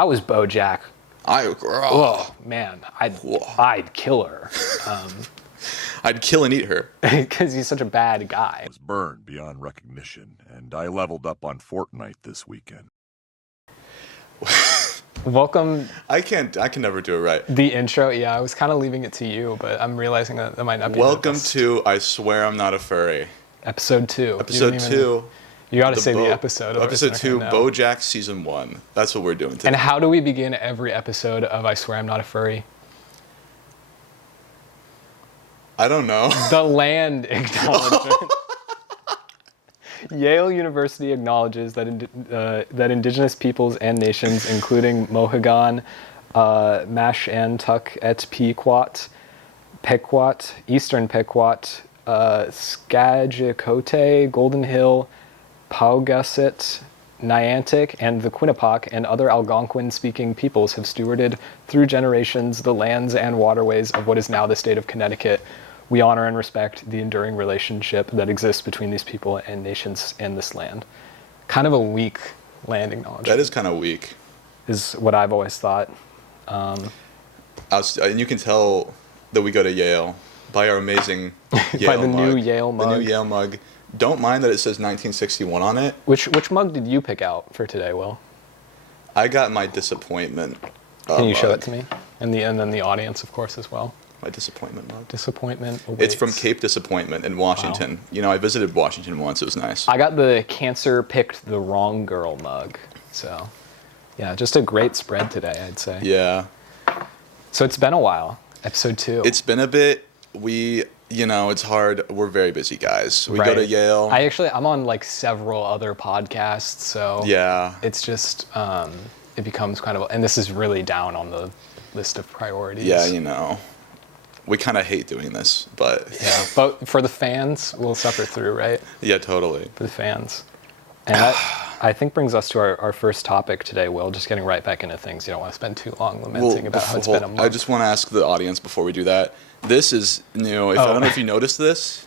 I was BoJack, oh man, I'd kill her. I'd kill and eat her. Because he's such a bad guy. I was burned beyond recognition, and I leveled up on Fortnite this weekend. Welcome. I can never do it right. The intro, yeah, I was kind of leaving it to you, but I'm realizing that might not be. Welcome to I Swear I'm Not a Furry. Episode 2. Episode 2. You got to say the episode. Episode 2, BoJack Season 1. That's what we're doing today. And how do we begin every episode of I Swear I'm Not a Furry? I don't know. The land acknowledgement. Yale University acknowledges that indigenous peoples and nations, including Mohegan, Mashantucket, Pequot, Eastern Pequot, Skagit, Golden Hill, Paugussett, Niantic, and the Quinnipiac and other Algonquin-speaking peoples have stewarded through generations the lands and waterways of what is now the state of Connecticut. We honor and respect the enduring relationship that exists between these people and nations and this land. Kind of a weak land acknowledgement. That is kind of weak. Is what I've always thought. And you can tell that we go to Yale by our amazing Yale by the mug. New Yale mug. The new Yale mug. Don't mind that it says 1961 on it. Which mug did you pick out for today, Will? I got my disappointment Can you show it to me? And then the audience, of course, as well. My disappointment mug. Disappointment awaits. It's from Cape Disappointment in Washington. Wow. You know, I visited Washington once. It was nice. I got the Cancer Picked the Wrong Girl mug. So, yeah, just a great spread today, I'd say. Yeah. So it's been a while. Episode 2. It's been a bit. It's hard. We're very busy guys. We go to Yale. I'm on like several other podcasts, so yeah. It's just it becomes kind of, and this is really down on the list of priorities. Yeah, we kind of hate doing this, but yeah. But for the fans, we'll suffer through, right? Yeah, totally. For the fans, and that I think brings us to our first topic today. Will, just getting right back into things. You don't want to spend too long lamenting about how it's been a month. I just want to ask the audience before we do that. This is new. I don't know if you noticed this.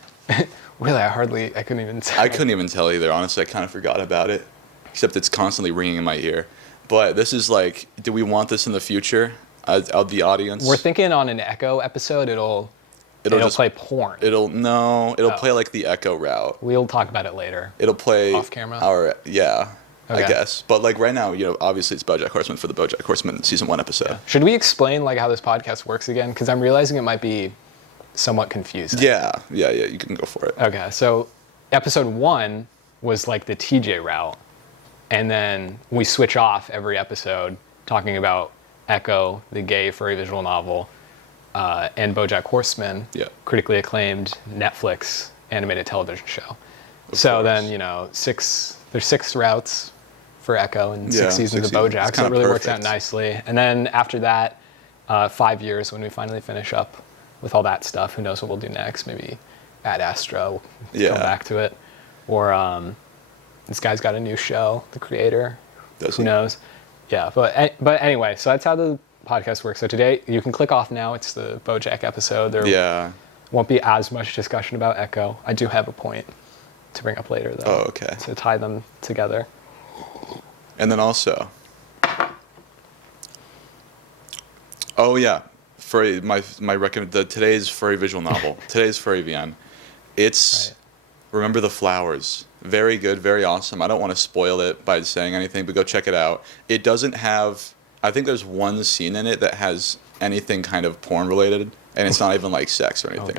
Really, I couldn't even tell. I couldn't even tell either. Honestly, I kind of forgot about it. Except it's constantly ringing in my ear. But this is like, do we want this in the future? Of the audience. We're thinking on an Echo episode, it'll play porn. It'll play like the Echo route. We'll talk about it later. It'll play off camera. Okay. I guess. But like right now, obviously it's BoJack Horseman for the BoJack Horseman Season 1 episode. Yeah. Should we explain like how this podcast works again? Because I'm realizing it might be somewhat confusing. Yeah. You can go for it. Okay, so episode 1 was like the TJ route, and then we switch off every episode talking about Echo, the gay furry visual novel, and BoJack Horseman, critically acclaimed Netflix animated television show. Then there's 6 routes for Echo and 6 seasons of BoJack, so it really works out nicely. And then after that, 5 years when we finally finish up with all that stuff, who knows what we'll do next? Maybe Ad Astra, we'll come back to it, or this guy's got a new show, the creator. Who knows? Yeah, but anyway, so that's how the podcast works. So today, you can click off now. It's the BoJack episode. There won't be as much discussion about Echo. I do have a point to bring up later, though. Oh, okay. To tie them together. And then also, furry. Today's furry visual novel. Today's furry VN. It's Remember the Flowers. Very good, very awesome. I don't want to spoil it by saying anything, but go check it out. It doesn't have, I think there's one scene in it that has anything kind of porn related, and it's not even like sex or anything.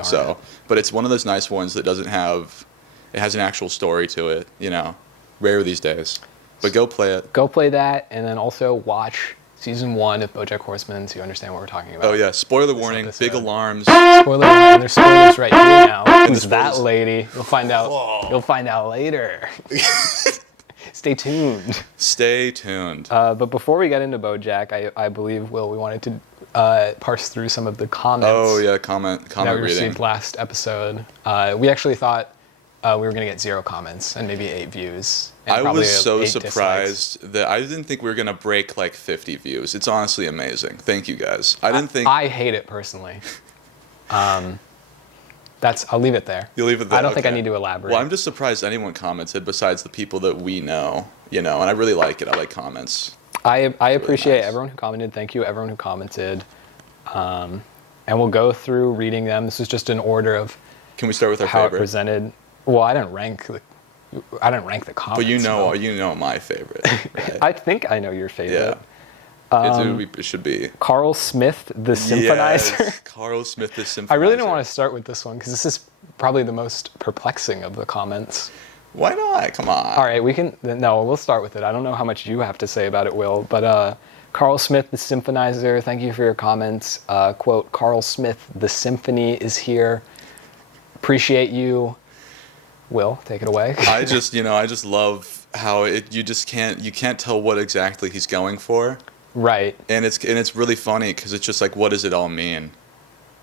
But it's one of those nice ones that doesn't have, it has an actual story to it, rare these days. But go play it. Go play that, and then also watch Season 1 of BoJack Horseman so you understand what we're talking about. Oh yeah, spoiler warning, big alarms. Spoiler warning, and there's spoilers right here now. Who's that lady? You'll find out. Whoa. You'll find out later. Stay tuned. Stay tuned. But before we get into BoJack, I believe, Will, we wanted to parse through some of the comments. Oh yeah, comment that we reading. received last episode. We actually thought we were going to get 0 comments and maybe 8 views. I was so surprised that I didn't think we were going to break like 50 views. It's honestly amazing. Thank you guys. I hate it personally. I'll leave it there. You'll leave it there? I don't think I need to elaborate. Well, I'm just surprised anyone commented besides the people that we know, and I really like it. I like comments. I appreciate nice. everyone who commented. Thank you, everyone who commented. And we'll go through reading them. This is just an order of Can we start with our how it favorite? presented. Well, I didn't rank the comments. But you though. know my favorite. Right? I think I know your favorite. It should be Carl Smith, the Symphonizer. Yes, Carl Smith, the Symphonizer. I really didn't want to start with this one because this is probably the most perplexing of the comments. Why not? Come on. All right, we'll start with it. I don't know how much you have to say about it, Will, but Carl Smith, the Symphonizer, thank you for your comments. Quote, Carl Smith, the symphony is here. Appreciate you. Will, take it away. I just love how you can't tell what exactly he's going for. Right. And it's really funny because it's just like, what does it all mean?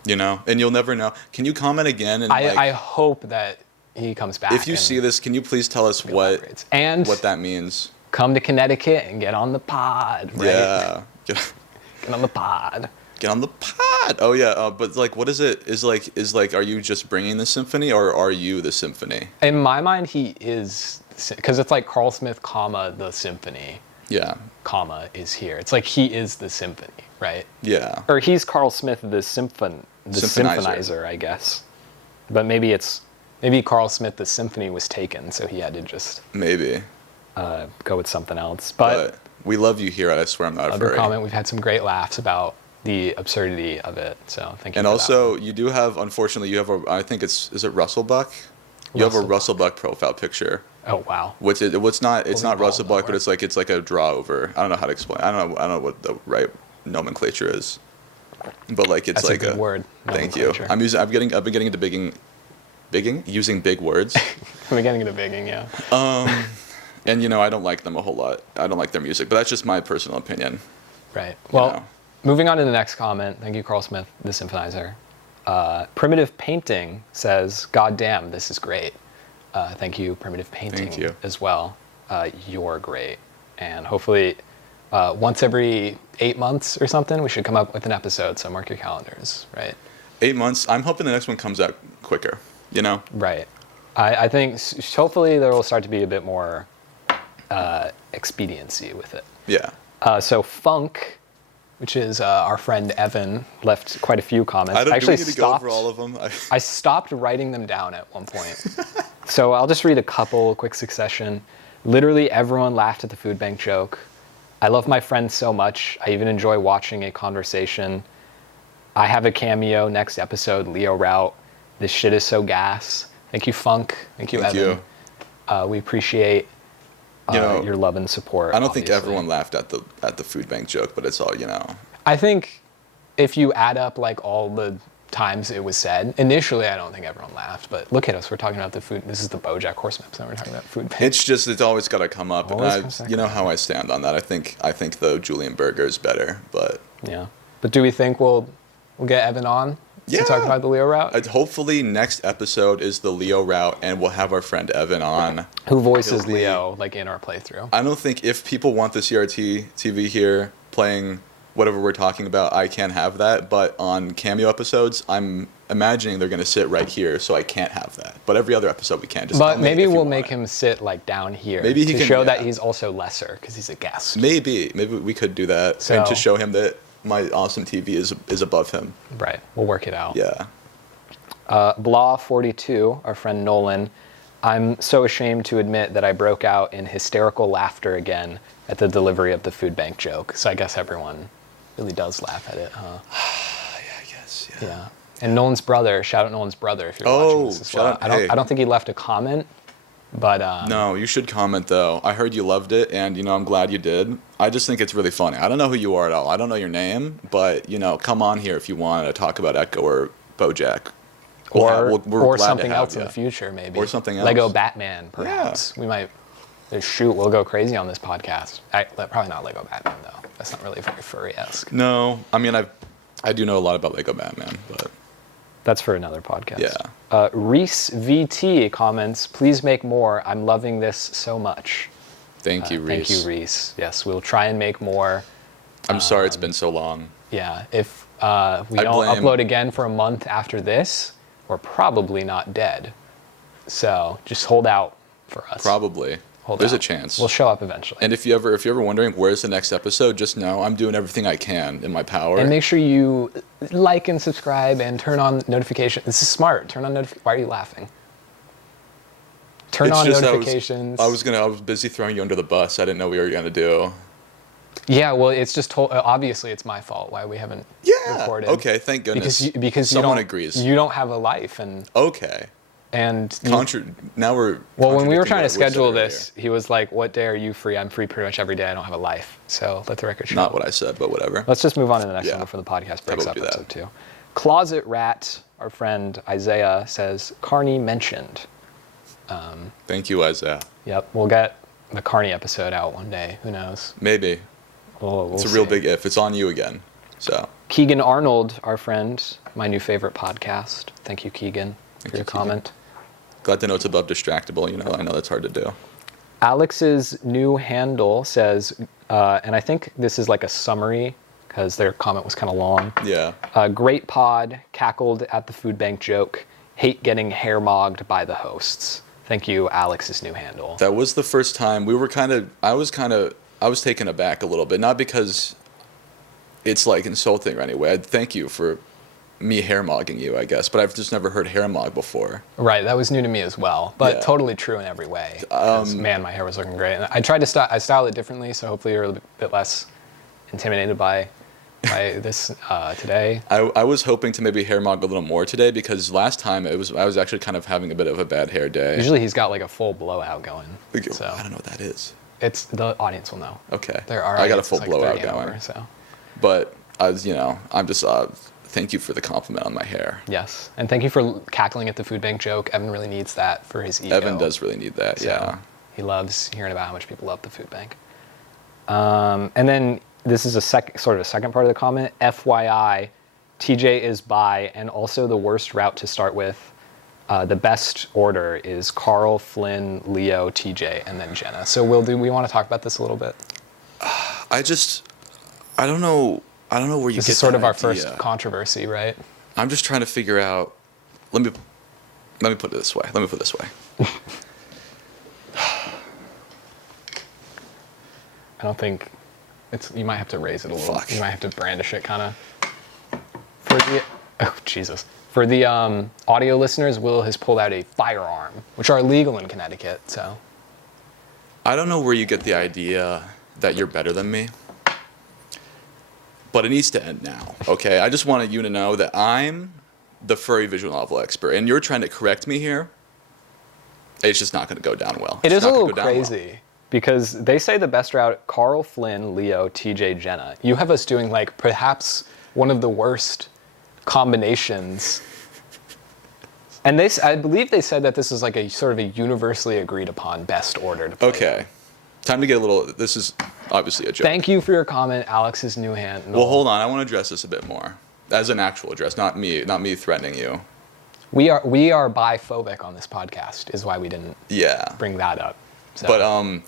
You know? And you'll never know. Can you comment again? And I hope that he comes back. If you see this, can you please tell us what that means? Come to Connecticut and get on the pod, right? Yeah. Get on the pod. Get on the pod. Oh yeah, but like, what is it? Is like, are you just bringing the symphony, or are you the symphony? In my mind, he is, because it's like Carl Smith, comma, the symphony. Yeah. Comma is here. It's like he is the symphony, right? Yeah. Or he's Carl Smith, the symphonizer, I guess. But maybe Carl Smith, the symphony was taken, so he had to just maybe go with something else. But we love you here at I Swear I'm Not a Furry. Comment. We've had some great laughs about the absurdity of it. So thank you. And also, you do have, unfortunately, I think is it Russell Buck? You have a Russell Buck profile picture. Oh wow. It's not Russell Buck, but it's like a draw over. I don't know how to explain. I don't know what the right nomenclature is. But like it's That's like a good word. Thank you. I've been getting into using big words. I'm getting into bigging, yeah. And I don't like them a whole lot. I don't like their music, but that's just my personal opinion. Right. Well, moving on to the next comment. Thank you, Carl Smith, the Symphonizer. Primitive Painting says, "God damn, this is great." Thank you, Primitive Painting, Thank you. as well. You're great. And hopefully once every 8 months or something, we should come up with an episode, so mark your calendars, right? 8 months. I'm hoping the next one comes out quicker, Right. I think hopefully there will start to be a bit more expediency with it. Yeah. So Funk, which is our friend Evan, left quite a few comments. Do we need to go over all of them? I stopped writing them down at one point. So I'll just read a couple, quick succession. Literally everyone laughed at the food bank joke. I love my friends so much. I even enjoy watching a conversation. I have a cameo next episode, Leo Route. This shit is so gas. Thank you, Funk. Thank you, Evan. We appreciate your love and support. I don't think everyone laughed at the food bank joke, but it's all. I think if you add up like all the times it was said, initially I don't think everyone laughed, but look at us, we're talking about the food. This is the BoJack Horseman episode. We're talking about food bank. It's always got to come up. And you know how I stand on that. I think the Julian Burger is better, but yeah. But do we think we'll get Evan on to talk about the Leo Route? Hopefully next episode is the Leo Route, and we'll have our friend Evan on. Who voices Leo like in our playthrough? I don't think if people want the CRT TV here playing whatever we're talking about, I can have that. But on cameo episodes, I'm imagining they're going to sit right here, so I can't have that. But every other episode we can. But maybe we'll make him sit like down here. Maybe he can show that he's also lesser because he's a guest. Maybe we could do that, and to show him that my awesome TV is above him. Right. We'll work it out. Yeah. Blah42, our friend Nolan. I'm so ashamed to admit that I broke out in hysterical laughter again at the delivery of the food bank joke. So I guess everyone really does laugh at it, huh? Yeah, I guess. Yeah. And Nolan's brother, shout out Nolan's brother if you're watching this as well. I don't think he left a comment, but no, you should comment though. I heard you loved it, and I'm glad you did. I just think it's really funny. I don't know who you are at all. I don't know your name, but come on here if you want to talk about Echo or BoJack. Or something else in the future, maybe. Or something else. Lego Batman, perhaps. Yeah. We might. We'll go crazy on this podcast. Probably not Lego Batman though. That's not really very furry-esque. No, I mean I do know a lot about Lego Batman, but that's for another podcast. Yeah. Reese VT comments, please make more. I'm loving this so much. Thank you, Reese. Thank you, Reese. Yes, we'll try and make more. I'm sorry it's been so long. Yeah, if we don't upload again for a month after this, we're probably not dead. So just hold out for us. Probably. There's out. a chance. We'll show up eventually. And if you're ever wondering where's the next episode, just know I'm doing everything I can in my power. And make sure you like and subscribe and turn on notifications. This is smart. Turn on notifications. Why are you laughing? Turn on notifications. I was busy throwing you under the bus. I didn't know we were gonna do. Yeah, well, it's just obviously it's my fault why we haven't recorded. Okay, thank goodness. Because someone you don't, agrees. You don't have a life, and okay. And now we're well. When we were trying to schedule this, he was like, "What day are you free? I'm free pretty much every day. I don't have a life." So let the record show. Not what I said, but whatever. Let's just move on to the next one before the podcast breaks up. Episode 2. Closet Rat, our friend Isaiah says, "Carney mentioned." Thank you, Isaiah. Yep, we'll get the Carney episode out one day. Who knows? Maybe. We'll it's a real big if. It's on you again. So. Keegan Arnold, our friend, my new favorite podcast. Thank you, Keegan, for your comment. Glad to know it's above distractible. I know that's hard to do. Alex's new handle says, and I think this is like a summary because their comment was kind of long. Yeah. Great pod, cackled at the food bank joke, hate getting hair mogged by the hosts. Thank you, Alex's new handle. That was the first time we were I was taken aback a little bit, not because it's like insulting or anyway. Thank you for me hair mogging you, I guess, but I've just never heard hair mog before. Right, that was new to me as well, but totally true in every way. Man, my hair was looking great. And I tried to I style it differently, so hopefully you're a bit less intimidated by this today. I was hoping to maybe hair mog a little more today because last time I was actually kind of having a bit of a bad hair day. Usually he's got like a full blowout going. So I don't know what that is. It's the audience will know. Okay. I got a full blowout going. Over, so. But I'm just thank you for the compliment on my hair. Yes, and thank you for cackling at the food bank joke. Evan really needs that for his ego. Evan does really need that. So he loves hearing about how much people love the food bank. And then this is a second part of the comment. FYI, TJ is bi, and also the worst route to start with. The best order is Carl, Flynn, Leo, TJ, and then Jenna. So do we want to talk about this a little bit? I don't know where you get that. This is sort of our idea. first controversy, right? I'm just trying to figure out. Let me put it this way. I don't think you might have to raise it a little. You might have to brandish it kind of. For the audio listeners, Will has pulled out a firearm, which are illegal in Connecticut. So. I don't know where you get the idea that you're better than me. But it needs to end now, okay? I just wanted you to know that I'm the furry visual novel expert, and you're trying to correct me here. It's just not going to go down well. It is a little crazy because they say the best route, Carl, Flynn, Leo, TJ, Jenna. You have us doing like perhaps one of the worst combinations. And I believe they said that this is like a sort of a universally agreed upon best order to play. Okay. Time to get a little. This is obviously a joke. Thank you for your comment, Alex's new hand. Well, hold on. I want to address this a bit more, as an actual address, not me threatening you. We are biphobic on this podcast, is why we didn't. Bring that up. So. But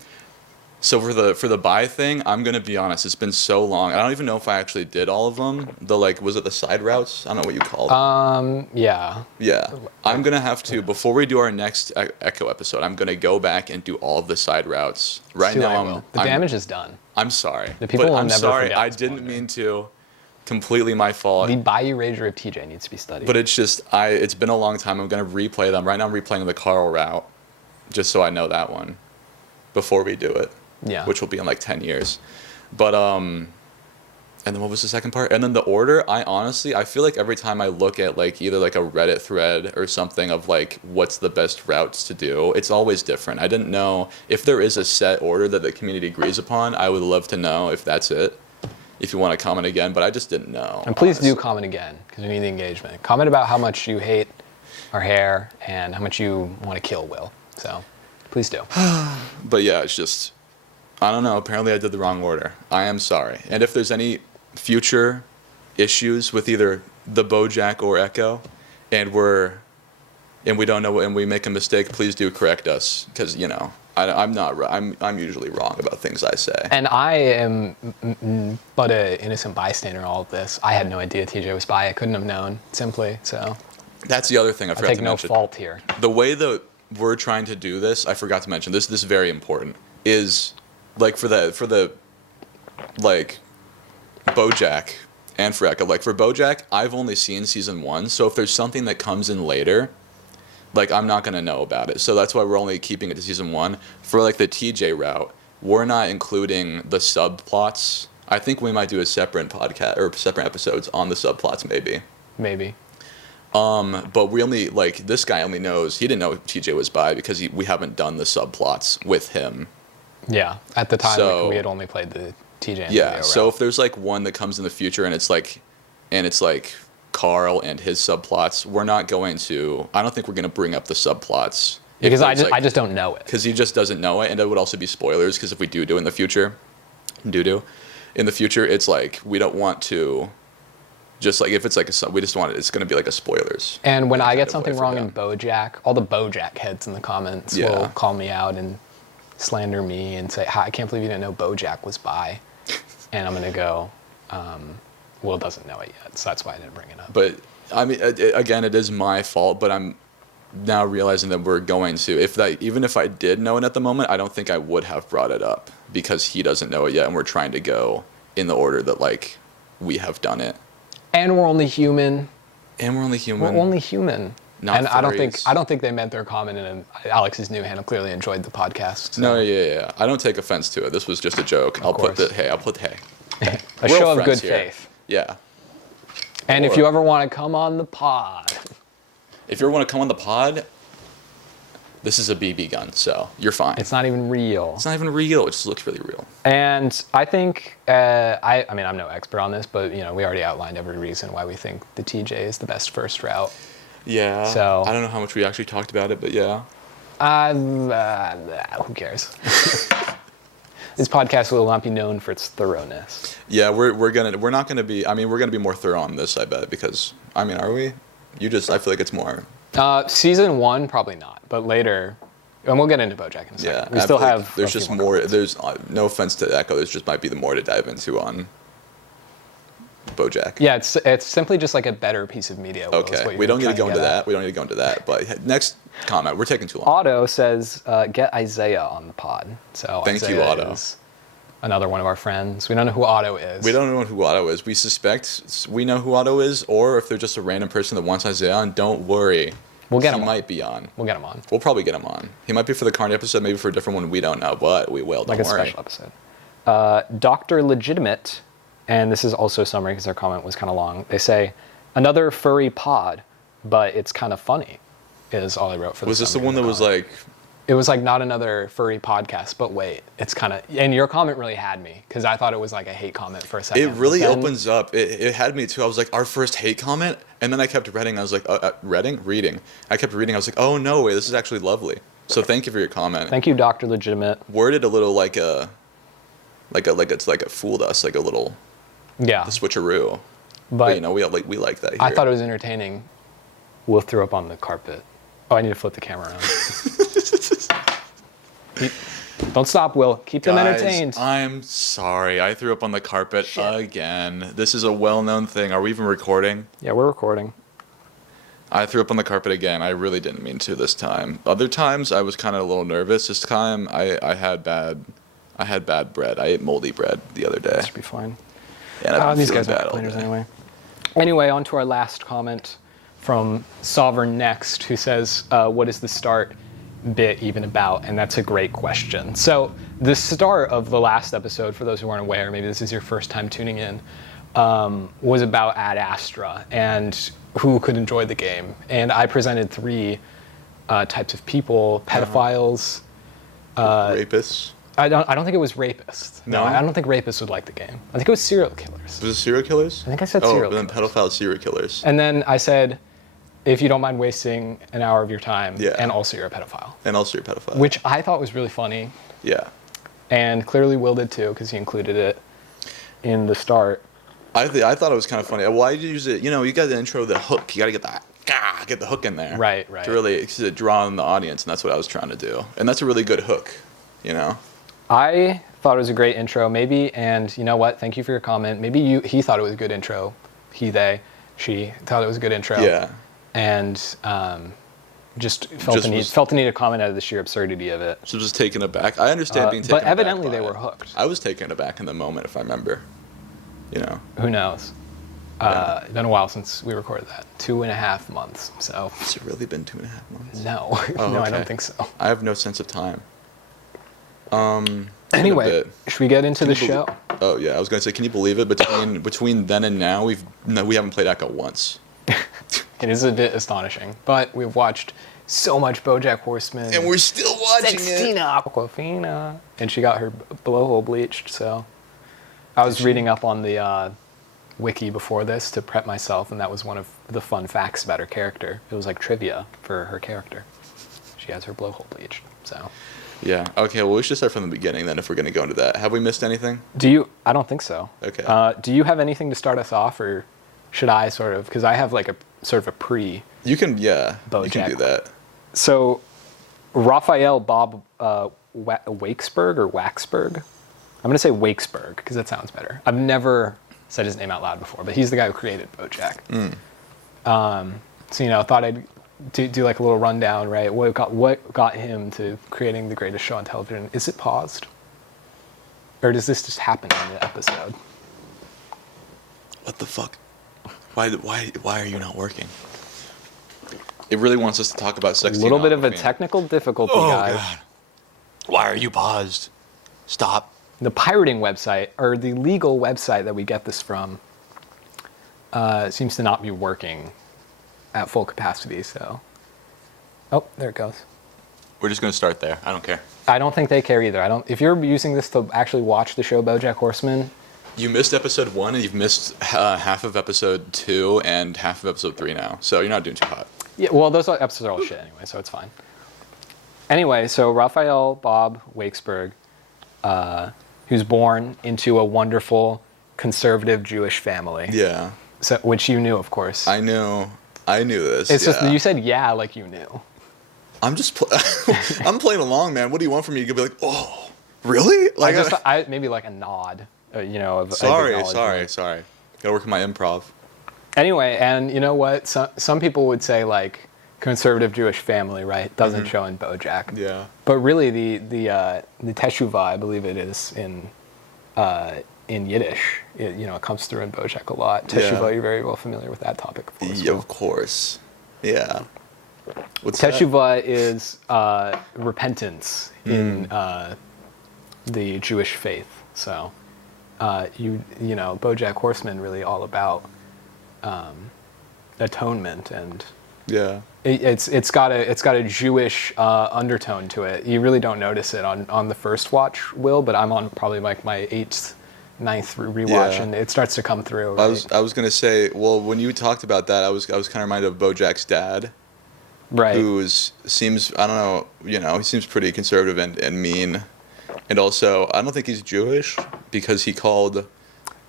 so for the bi thing, I'm gonna be honest. It's been so long. I don't even know if I actually did all of them. Was it the side routes? I don't know what you call them. Yeah. Yeah. I'm gonna have to before we do our next Echo episode. I'm gonna go back and do all of the side routes. Right now, the damage is done. I'm sorry. The people will I'm never sorry. forget I didn't mean to. Completely my fault. The Bayou Rager of TJ needs to be studied. But it's just it's been a long time. I'm gonna replay them. Right now I'm replaying the Carl route, just so I know that one before we do it. Yeah. Which will be in like 10 years. But and then what was the second part? And then the order, I feel like every time I look at like either like a Reddit thread or something of like what's the best routes to do, it's always different. I didn't know if there is a set order that the community agrees upon. I would love to know if that's it. If you want to comment again, but I just didn't know. And please do comment again because we need the engagement. Comment about how much you hate our hair and how much you want to kill Will. So please do. But yeah, it's just, I don't know. Apparently I did the wrong order. I am sorry. And if there's any future issues with either the BoJack or Echo, and we don't know and we make a mistake, please do correct us because I'm usually wrong about things I say. And I am but an innocent bystander in all of this. I had no idea TJ was bi. I couldn't have known, simply. So that's the other thing I forgot to mention. I take no fault here. The way the we're trying to do this, I forgot to mention this. This is very important. Is like for the like BoJack and for Echo. Like for BoJack, I've only seen season 1, so if there's something that comes in later, like I'm not gonna know about it. So that's why we're only keeping it to season 1. For like the TJ route, we're not including the subplots. I think we might do a separate podcast or separate episodes on the subplots, maybe. Maybe. But we only, like, this guy only knows, he didn't know TJ was bi because we haven't done the subplots with him. Yeah, at the time So- we had only played the TJ and Yeah, Leo so route. if there's like one that comes in the future and it's like Carl and his subplots, we're not going to, I don't think we're going to bring up the subplots. Because I just don't know it. Because he just doesn't know it, and it would also be spoilers, because if we do in the future, in the future, it's like, we don't want to, just like, if it's like, we just want it, it's going to be like a spoilers. And when I kind get of something way wrong for in BoJack, all the BoJack heads in the comments Yeah. will call me out and slander me and say, I can't believe you didn't know BoJack was bi. And I'm going to go, Will doesn't know it yet, so that's why I didn't bring it up. But, I mean, again, it is my fault, but I'm now realizing that we're going to, even if I did know it at the moment, I don't think I would have brought it up, because he doesn't know it yet, and we're trying to go in the order that, like, we have done it. And we're only human. And we're only human. We're only human. Not and furries. I don't think they meant their comment, and Alex is new and clearly enjoyed the podcast. So. No, yeah. I don't take offense to it. This was just a joke. I'll put course. the hey. A We're show all of good friends here. faith. Yeah. And if Or- you ever want to come on the pod, If you ever want to come on the pod, this is a BB gun, so you're fine. it's not even real. It's not even real. It just looks really real. And I think, I mean, I'm no expert on this, but, we already outlined every reason why we think the TJ is the best first route. Yeah. So- I don't know how much we actually talked about it, but yeah. Who cares? This podcast will not be known for its thoroughness. Yeah, we're not gonna be. I mean, we're gonna be more thorough on this, I bet, because I mean, are we? I feel like it's more. Season 1, probably not, but later, and we'll get into BoJack in a second. Yeah, We I still feel like have. There's a few just more more. comments. There's no offense to Echo. There's just might be more to dive into on BoJack. Yeah, it's simply just like a better piece of media. Will, is what Okay, you're we don't need to trying go into get at. that. We don't need to go into that. But next comment. We're taking too long. Otto says, get Isaiah on the pod. So Thank you, Isaiah Otto. is another one of our friends. We don't know who Otto is. We don't know who Otto is. We suspect we know who Otto is, or if they're just a random person that wants Isaiah on, don't worry. We'll get him He on. might be on. We'll get him on. We'll probably get him on. He might be for the Carney episode, maybe for a different one. We don't know, but we will. Don't Like a worry. special episode. Dr. Legitimate, and this is also a summary because their comment was kind of long. They say, another furry pod, but it's kind of funny, is all I wrote for Was this the summary one of that was comment. like? It was like, not another furry podcast, but wait, it's kind of, and your comment really had me, because I thought it was like a hate comment for a second. It really But then- opens up. It had me too. I was like, our first hate comment, and then I kept reading. I was like, reading. I kept reading. I was like, oh no way, this is actually lovely. So thank you for your comment. Thank you, Dr. Legitimate. Worded a little like it fooled us, like a little Yeah, switcheroo. But but you know, we like that here. I thought it was entertaining. We'll throw up on the carpet. Oh, I need to flip the camera around. Don't stop, Will. Keep them Guys, entertained. I'm sorry. I threw up on the carpet Shit. again. This is a well-known thing. Are we even recording? Yeah, we're recording. I threw up on the carpet again. I really didn't mean to this time. Other times I was kind of a little nervous. This time I had bad bread. I ate moldy bread the other day. That should be fine. And I've been These feeling guys are bad all cleaners day. anyway. Anyway, on to our last comment from Sovereign Next, who says, what is the start bit even about? And that's a great question. So the start of the last episode, for those who aren't aware, maybe this is your first time tuning in, was about Ad Astra and who could enjoy the game. And I presented 3 types of people: pedophiles. Rapists. I don't think it was rapists. No? I don't think rapists would like the game. I think it was serial killers. Was it serial killers? I think I said oh, serial then killers. pedophile serial killers. And then I said, if you don't mind wasting an hour of your time, Yeah. and also you're a pedophile. And also you're a pedophile. Which I thought was really funny, Yeah. and clearly Will did too, because he included it in the start. I thought it was kind of funny. Why did you use it? You know, you got the intro, the hook. You got to get the hook in there. Right. To really draw in the audience, and that's what I was trying to do. And that's a really good hook, you know? I thought it was a great intro, maybe, and you know what? Thank you for your comment. Maybe he thought it was a good intro. He, they, she thought it was a good intro. Yeah. And Just felt the need to comment on the sheer absurdity of it. So just taken aback. I understand being taken but aback. evidently by they it. were hooked. I was taken aback in the moment, if I remember. You know. Who knows? It's been a while since we recorded that. 2.5 months. So. Has it really been 2.5 months? No, Oh, no, okay. I don't think so. I have no sense of time. Anyway, should we get into the show? Oh yeah, I was gonna say, can you believe it? Between then and now, we haven't played Echo once. It is a bit astonishing, but we've watched so much BoJack Horseman. And we're still watching Sextina Aquafina, and she got her blowhole bleached. So, I was reading up on the wiki before this to prep myself, and that was one of the fun facts about her character. It was like trivia for her character. She has her blowhole bleached. So. Yeah. Okay. Well, we should start from the beginning then, if we're gonna go into that. Have we missed anything? I don't think so. Okay. Do you have anything to start us off, or should I sort of? Because I have like a sort of a pre. You can. Yeah. BoJack. You can do that. So, Raphael Bob Wakesberg or Waxberg. I'm gonna say Wakesberg because that sounds better. I've never said his name out loud before, but he's the guy who created BoJack. So thought I'd do like a little rundown, right? What got him to creating the greatest show on television? Is it paused, or does this just happen in the episode? What the fuck? Why are you not working? It really wants us to talk about sex. A little bit of a technical difficulty, guys. God. Why are you paused? Stop. The pirating website, or the legal website that we get this from, seems to not be working at full capacity, so. Oh, there it goes. We're just going to start there. I don't care. I don't think they care either. If you're using this to actually watch the show BoJack Horseman. You missed episode 1 and you've missed half of episode 2 and half of episode 3 now, so you're not doing too hot. Yeah, well, those episodes are all shit anyway, so it's fine. Anyway, so Raphael Bob Wakesberg, who's born into a wonderful conservative Jewish family. Yeah. So, which you knew, of course. I knew this. It's just, you said yeah like you knew. I'm just, I'm playing along, man. What do you want from me? You could be like, oh, really? Like, maybe like a nod, of sorry. acknowledgement. Gotta work on my improv. Anyway, and you know what? Some people would say like conservative Jewish family, right? Doesn't show in BoJack. Yeah. But really, the teshuvah, I believe it is in Yiddish. It comes through in BoJack a lot. Teshuvah, you're very well familiar with that topic, of course. Yeah, of course. Yeah. What's Teshuvah is repentance in the Jewish faith. So, BoJack Horseman really all about atonement, and yeah, it's got a Jewish undertone to it. You really don't notice it on the first watch, Will, but I'm on probably like my 8th, 9th rewatch, and it starts to come through. Right? I was gonna say, well, when you talked about that, I was kind of reminded of BoJack's dad. Right. Who seems, I don't know, he seems pretty conservative and mean. And also, I don't think he's Jewish because he called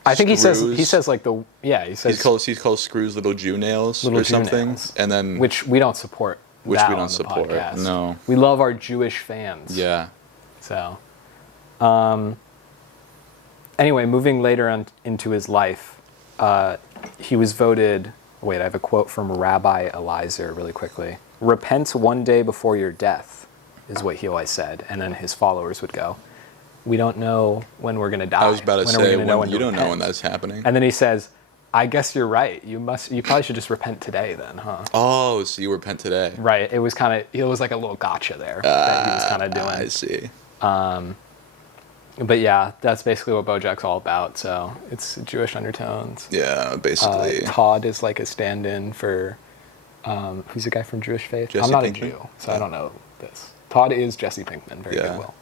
I think Screws, he says like he says he calls Screws little Jew nails little or Jew something. nails, and then which we don't support. Which that we on don't the support. podcast. No. We love our Jewish fans. Yeah. So anyway, moving later on into his life, he was voted, I have a quote from Rabbi Eliezer really quickly. Repent one day before your death is what he always said. And then his followers would go, we don't know when we're going to die. I was about to say, you don't know when that's happening. And then he says, I guess you're right. You probably should just repent today then, huh? Oh, so you repent today. Right. It was like a little gotcha there that he was kind of doing. I see. But yeah, that's basically what BoJack's all about. So it's Jewish undertones. Yeah, basically. Todd is like a stand-in for, who's the guy from Jewish faith? Jesse I'm not Pinkman? a Jew, so I don't know this. Todd is Jesse Pinkman. Very good, Will.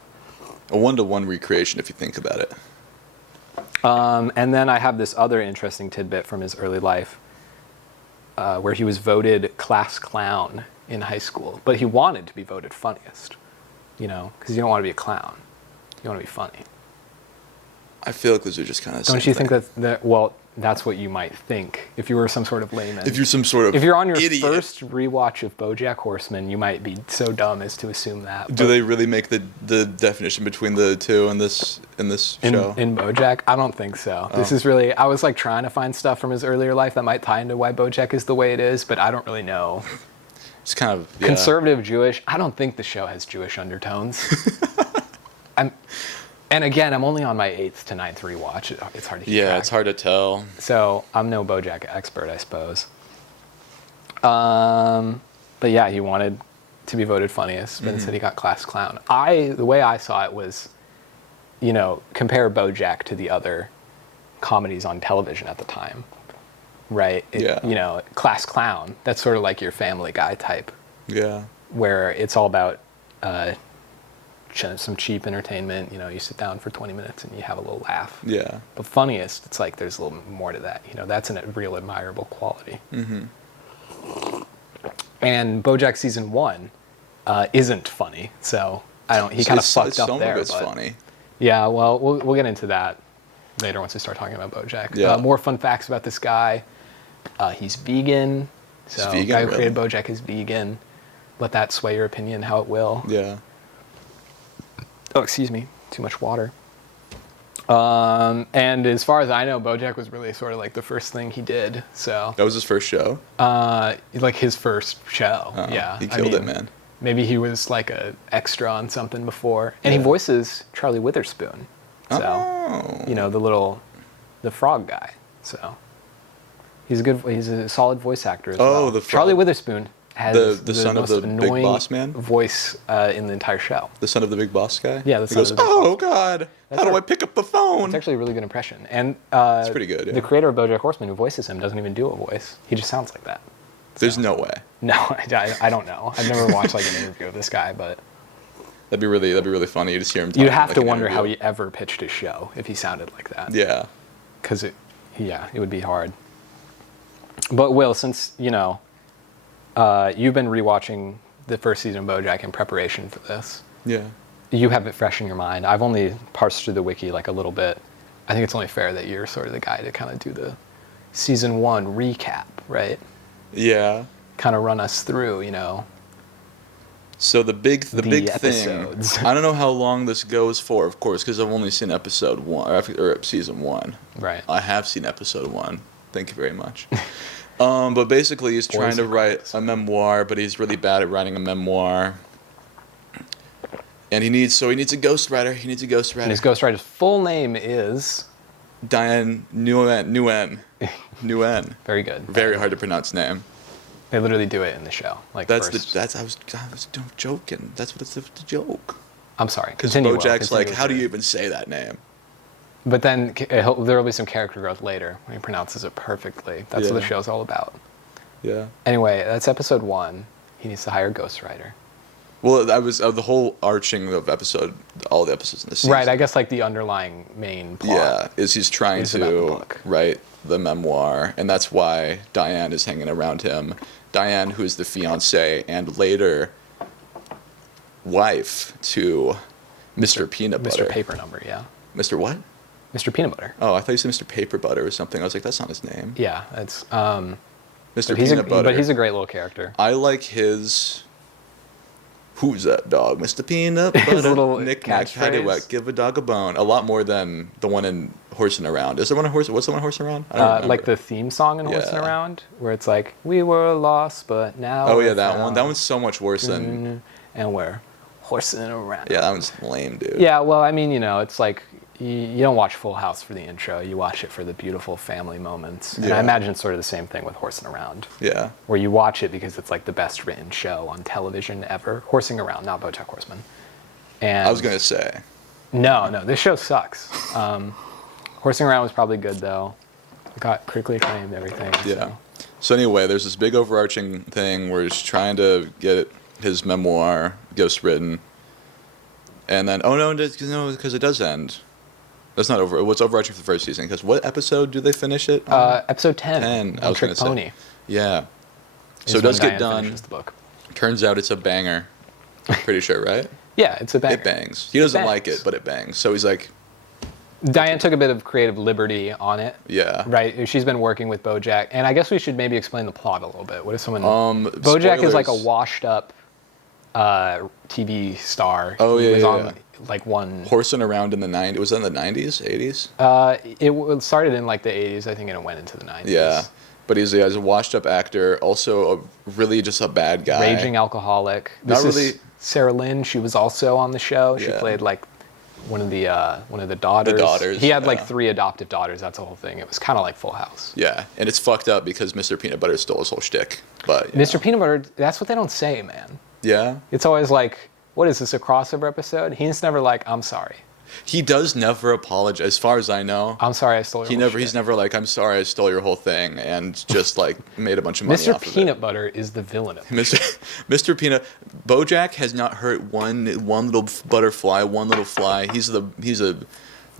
A one-to-one recreation if you think about it. And then I have this other interesting tidbit from his early life, where he was voted class clown in high school, but he wanted to be voted funniest, because you don't want to be a clown. You want to be funny. I feel like those are just kind of. Don't you think that? Well, that's what you might think if you were some sort of layman. If you're some sort of. If you're on your idiot. first rewatch of BoJack Horseman, you might be so dumb as to assume that. Do they really make the definition between the two in this show? In BoJack, I don't think so. This is really. I was like trying to find stuff from his earlier life that might tie into why BoJack is the way it is, but I don't really know. It's kind of conservative Jewish. I don't think the show has Jewish undertones. And again, I'm only on my 8th to 9th rewatch. It's hard to keep track. It's hard to tell. So I'm no BoJack expert, I suppose. But yeah, he wanted to be voted funniest, but instead he got class clown. The way I saw it was, compare BoJack to the other comedies on television at the time, right? Class clown. That's sort of like your Family Guy type. Yeah. Where it's all about some cheap entertainment. You sit down for 20 minutes and you have a little laugh. Yeah. But funniest, it's like there's a little more to that. That's a real admirable quality. Mm-hmm. And BoJack season 1 isn't funny, so he kind of fucked up there. Some of it's funny. Yeah, well, we'll get into that later once we start talking about BoJack. Yeah. More fun facts about this guy. He's vegan. So the guy who created BoJack is vegan. Let that sway your opinion how it will. Yeah. Oh, excuse me. Too much water. And as far as I know, BoJack was really sort of like the first thing he did. So that was his first show. Like his first show. Yeah, he killed it, man. Maybe he was like a extra on something before, and he voices Charlie Witherspoon. So the frog guy. So he's a solid voice actor as well. The frog. Charlie Witherspoon has the son most of the annoying big boss man voice in the entire show. The son of the big boss guy. Yeah, he goes, "Oh God, how do I pick up the phone?" It's actually a really good impression, and it's pretty good. Yeah. The creator of BoJack Horseman, who voices him, doesn't even do a voice. He just sounds like that. There's no way. No, I don't know. I've never watched like an interview of this guy, but that'd be really funny. You just hear him. You'd have to wonder how he ever pitched his show if he sounded like that. Yeah. Because it would be hard. But Will, since you've been rewatching the first season of BoJack in preparation for this. Yeah. You have it fresh in your mind. I've only parsed through the wiki like a little bit. I think it's only fair that you're sort of the guy to kind of do the season 1 recap, right? Yeah. Kind of run us through, So the big episodes. thing. I don't know how long this goes for, of course, because I've only seen episode 1 or season 1. Right. I have seen episode 1. Thank you very much. But basically, he's trying to write a memoir, but he's really bad at writing a memoir. And he needs a ghostwriter. And his ghostwriter's full name is Diane Nguyen. Nguyen. Very good. Very hard to pronounce name. They literally do it in the show. Like I was joking. That's what it's the joke. I'm sorry. Because BoJack's like, how do you even say that name? But then there will be some character growth later when he pronounces it perfectly. That's what the show's all about. Yeah. Anyway, that's episode 1. He needs to hire a ghostwriter. Well, that was the whole arching of all the episodes in the season. Right, I guess like the underlying main plot. Yeah, is he's trying to write the memoir, and that's why Diane is hanging around him. Diane, who is the fiancée and later wife to Mr. Peanut Butter. Mr. Paper Number, yeah. Mr. what? Mr. Peanut Butter. Oh, I thought you said Mr. Paper Butter or something. I was like, that's not his name. Yeah, it's Mr. Peanut Butter. But he's a great little character. I like his. Who's that dog? Mr. Peanut Butter. His little knick-knack, paddywhack, give a dog a bone. A lot more than the one in Horsing Around. Is there one in Horsing? What's the one in Horsing Around? I don't remember. Like the theme song in Horsing Around, where it's like, we were lost, but now Oh yeah, that one. That one's so much worse than. And we're horsing around. Yeah, that one's lame, dude. Yeah, well, I mean, it's like you don't watch Full House for the intro. You watch it for the beautiful family moments. And I imagine it's sort of the same thing with Horsing Around. Yeah. Where you watch it because it's like the best written show on television ever. Horsing Around, not BoJack Horseman. And I was gonna say. No, this show sucks. Horsing Around was probably good though. It got critically acclaimed, everything. Yeah. So anyway, there's this big overarching thing where he's trying to get his memoir ghostwritten, and then because it does end. That's not over. What's overarching for the first season? Because what episode do they finish it? Episode 10. 10. One Trick Pony. Yeah. So it does get done. The book. Turns out it's a banger. I'm pretty sure, right? Yeah, it's a banger. It bangs. He doesn't like it, but it bangs. So he's like. Diane took a bit of creative liberty on it. Yeah. Right. She's been working with BoJack, and I guess we should maybe explain the plot a little bit. What if someone? BoJack spoilers. is like a washed-up TV star. Oh yeah. He was on like one. Horsing Around in the 90s. Was that in the 90s, 80s? It started in like the 80s, I think, and it went into the 90s. Yeah. But he's a washed-up actor, also really just a bad guy. Raging alcoholic. Not This is really- Sarah Lynn. She was also on the show. She Yeah. played like one of the daughters. The daughters, He had like yeah. 3 adoptive daughters. That's the whole thing. It was kind of like Full House. Yeah, and it's fucked up because Mr. Peanut Butter stole his whole shtick. But Mr. Peanut Butter. That's what they don't say, man. Yeah, It's always like, what is this, a crossover episode? He's never like, I'm sorry. he does never apologize, as far as I know. I'm sorry I stole your whole shit. He's never like, I'm sorry I stole your whole thing, and just like made a bunch of money Mr. off Peanut of Butter is the villain of it. Mr. Peanut, BoJack has not hurt one little butterfly, one little fly. He's the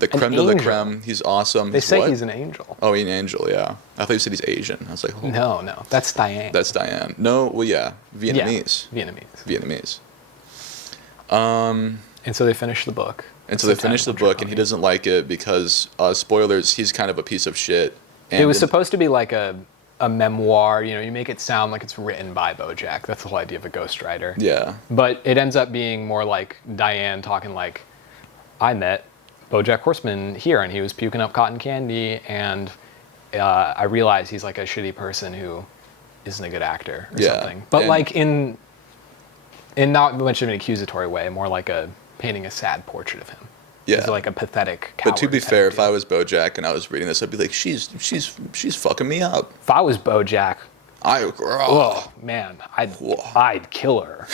creme de la angel. creme. He's awesome. They say what? he's an angel. Oh, he's an angel. Yeah, I thought you said he's Asian. I was like, oh, No, that's Diane. that's Diane. No, well, yeah, Vietnamese. Yeah, Vietnamese. Vietnamese. And so they finish the book. And so they finish the book, and he doesn't like it because, spoilers, he's kind of a piece of shit. And It was supposed to be like a memoir. You know, you make it sound like it's written by BoJack. That's the whole idea of a ghostwriter. Yeah. But it ends up being more like Diane talking like, I met BoJack Horseman here, and he was puking up cotton candy, and I realized he's like a shitty person who isn't a good actor or Yeah, something. But and- like in not much of an accusatory way, more like painting a sad portrait of him. Yeah. He's like a pathetic But to coward be type fair, if deal. I was BoJack and I was reading this, I'd be like, she's fucking me up. If I was BoJack, Oh, man, Whoa. I'd kill her.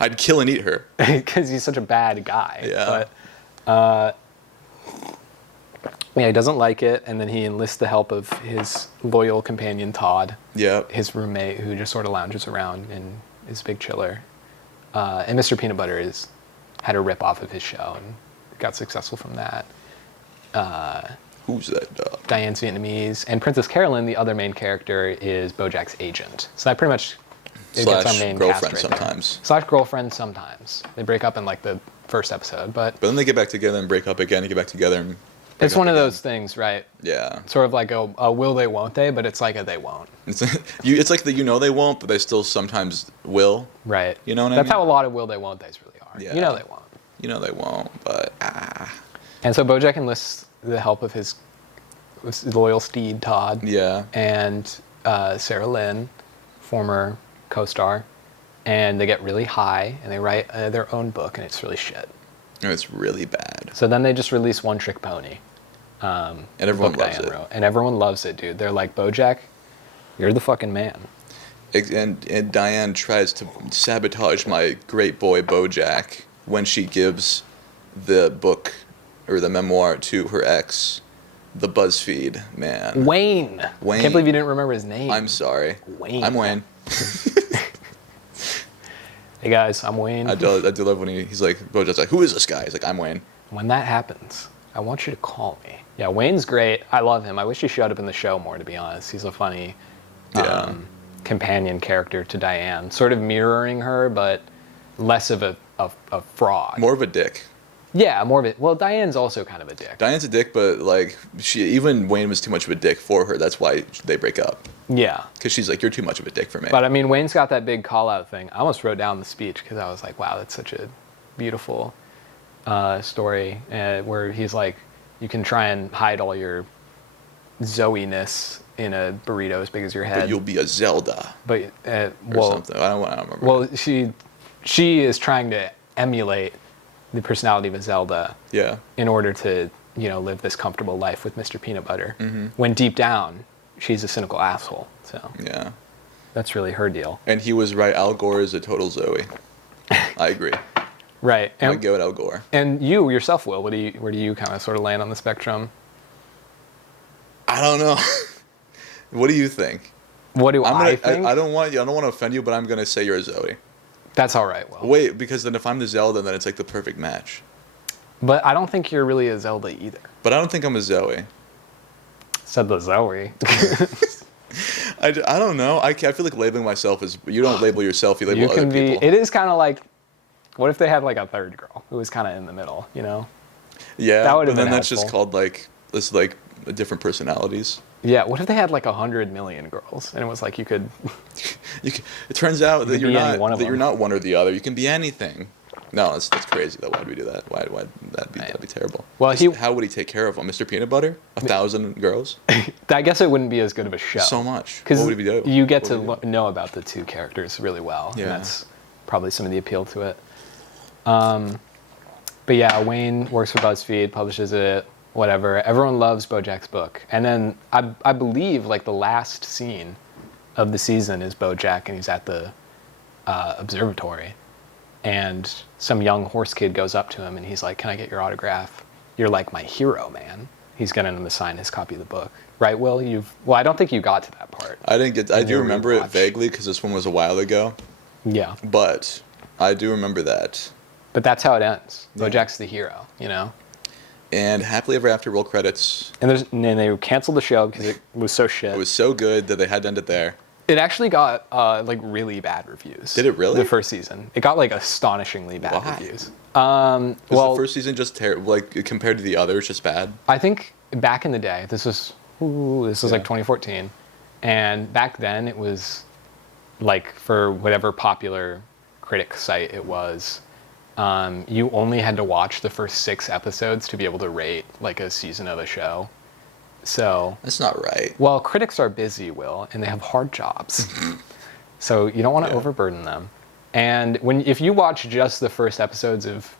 I'd kill and eat her. Because he's such a bad guy. Yeah. But yeah, he doesn't like it, and then he enlists the help of his loyal companion Todd, Yeah. his roommate, who just sort of lounges around and is a big chiller. And Mr. Peanut Butter had a rip off of his show and got successful from that. Who's that dog? Diane's Vietnamese, and Princess Carolyn, the other main character, is BoJack's agent. So that pretty much it gets our main girlfriend cast right sometimes. there. Slash girlfriend sometimes. They break up in like the first episode, but But then they get back together and break up again and get back together and break it's up one of again. those things, right? Yeah. Sort of like a will they, won't they, but it's like a they won't. It's like the they won't, but they still sometimes will. Right. You know what I That's mean? how a lot of will they, won't they's really are. Yeah. You know they won't. You know they won't, but And so BoJack enlists the help of his loyal steed, Todd. yeah. And Sarah Lynn, former co-star, and they get really high and they write their own book, and it's really shit. And it's really bad. So then they just release One Trick Pony. And everyone loves it. And everyone loves it, dude. They're like, BoJack, you're the fucking man. And Diane tries to sabotage my great boy BoJack when she gives the book or the memoir to her ex, the BuzzFeed man. Wayne. I Wayne. can't believe you didn't remember his name. I'm sorry. Wayne. I'm Wayne. Hey guys, I'm Wayne. I do love when he's like, BoJack's like, who is this guy? He's like, I'm Wayne. When that happens, I want you to call me. Yeah, Wayne's great. I love him. I wish he showed up in the show more, to be honest. He's a funny Yeah. companion character to Diane, sort of mirroring her, but less of a fraud. More of a dick. Yeah, more of it. Well, Diane's also kind of a dick. Diane's a dick, but like even Wayne was too much of a dick for her. That's why they break up. Yeah. Because she's like, you're too much of a dick for me. But I mean, Wayne's got that big call out thing. I almost wrote down the speech because I was like, wow, that's such a beautiful story where he's like, you can try and hide all your Zoe-ness in a burrito as big as your head. But you'll be a Zelda But or well, something. I don't remember. well, she is trying to emulate the personality of a Zelda Yeah. in order to, live this comfortable life with Mr. Peanut Butter. Mm-hmm. When deep down, she's a cynical asshole. So Yeah. that's really her deal. And he was right. Al Gore is a total Zoe. I agree. Right. I go with Al Gore. And you yourself, Will, where do you kind of sort of land on the spectrum? I don't know. What do you think? What do I think? I don't want to offend you, but I'm gonna say you're a Zoe. That's all right, Will. Wait, because then if I'm the Zelda, then it's like the perfect match. But I don't think you're really a Zelda either. But I don't think I'm a Zoe. Said the Zoe. I don't know. I feel like labeling myself as you don't label yourself. You label You other can be. people. It is kind of like, what if they had like a third girl who was kind of in the middle? Yeah, that would've but then been that's just helpful. called like this like different personalities. Yeah. What if they had like 100 million girls and it was like you could. It turns out that could you're be any not one of that you're them. not one or the other. You can be anything. No, that's crazy. Though. Why'd we do that? Why that'd be terrible. Well, how would he take care of them? Mr. Peanut Butter? 1,000 girls? I guess it wouldn't be as good of a show. So much. Because what would he do? You get to know about the two characters really well. Yeah. And that's probably some of the appeal to it. But yeah, Wayne works for BuzzFeed, publishes it, whatever. Everyone loves BoJack's book. And then I believe like the last scene of the season is BoJack and he's at the observatory. And some young horse kid goes up to him and he's like, "Can I get your autograph? You're like my hero, man." He's getting him to sign his copy of the book. Right, Will? Well, I don't think you got to that part. I do remember it vaguely because this one was a while ago. Yeah. But I do remember that. But that's how it ends. Yeah. BoJack's the hero, you know? And happily ever after roll credits. And then they canceled the show because it was so shit. It was so good that they had to end it there. It actually got like really bad reviews. Did it really? The first season. It got like astonishingly bad Why? reviews. Was the first season just terrible? Like compared to the others, just bad? I think back in the day, this was like 2014, and back then it was like for whatever popular critic site it was, you only had to watch the first 6 episodes to be able to rate like a season of a show. So That's not right. well, critics are busy, Will, and they have hard jobs. So you don't want to overburden them. And if you watch just the first episodes of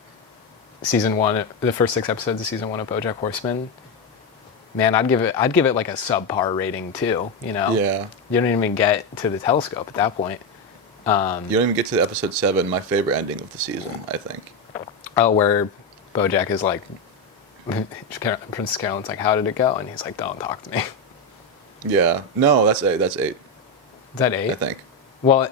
season 1, the first 6 episodes of season 1 of BoJack Horseman, man, I'd give it like a subpar rating too, you know? Yeah. You don't even get to the telescope at that point. You don't even get to episode 7, my favorite ending of the season, I think. Oh, where BoJack is like, Princess Carolyn's like, "How did it go?" And he's like, "Don't talk to me." Yeah. No, that's 8. That's 8, Is that 8? I think. Well,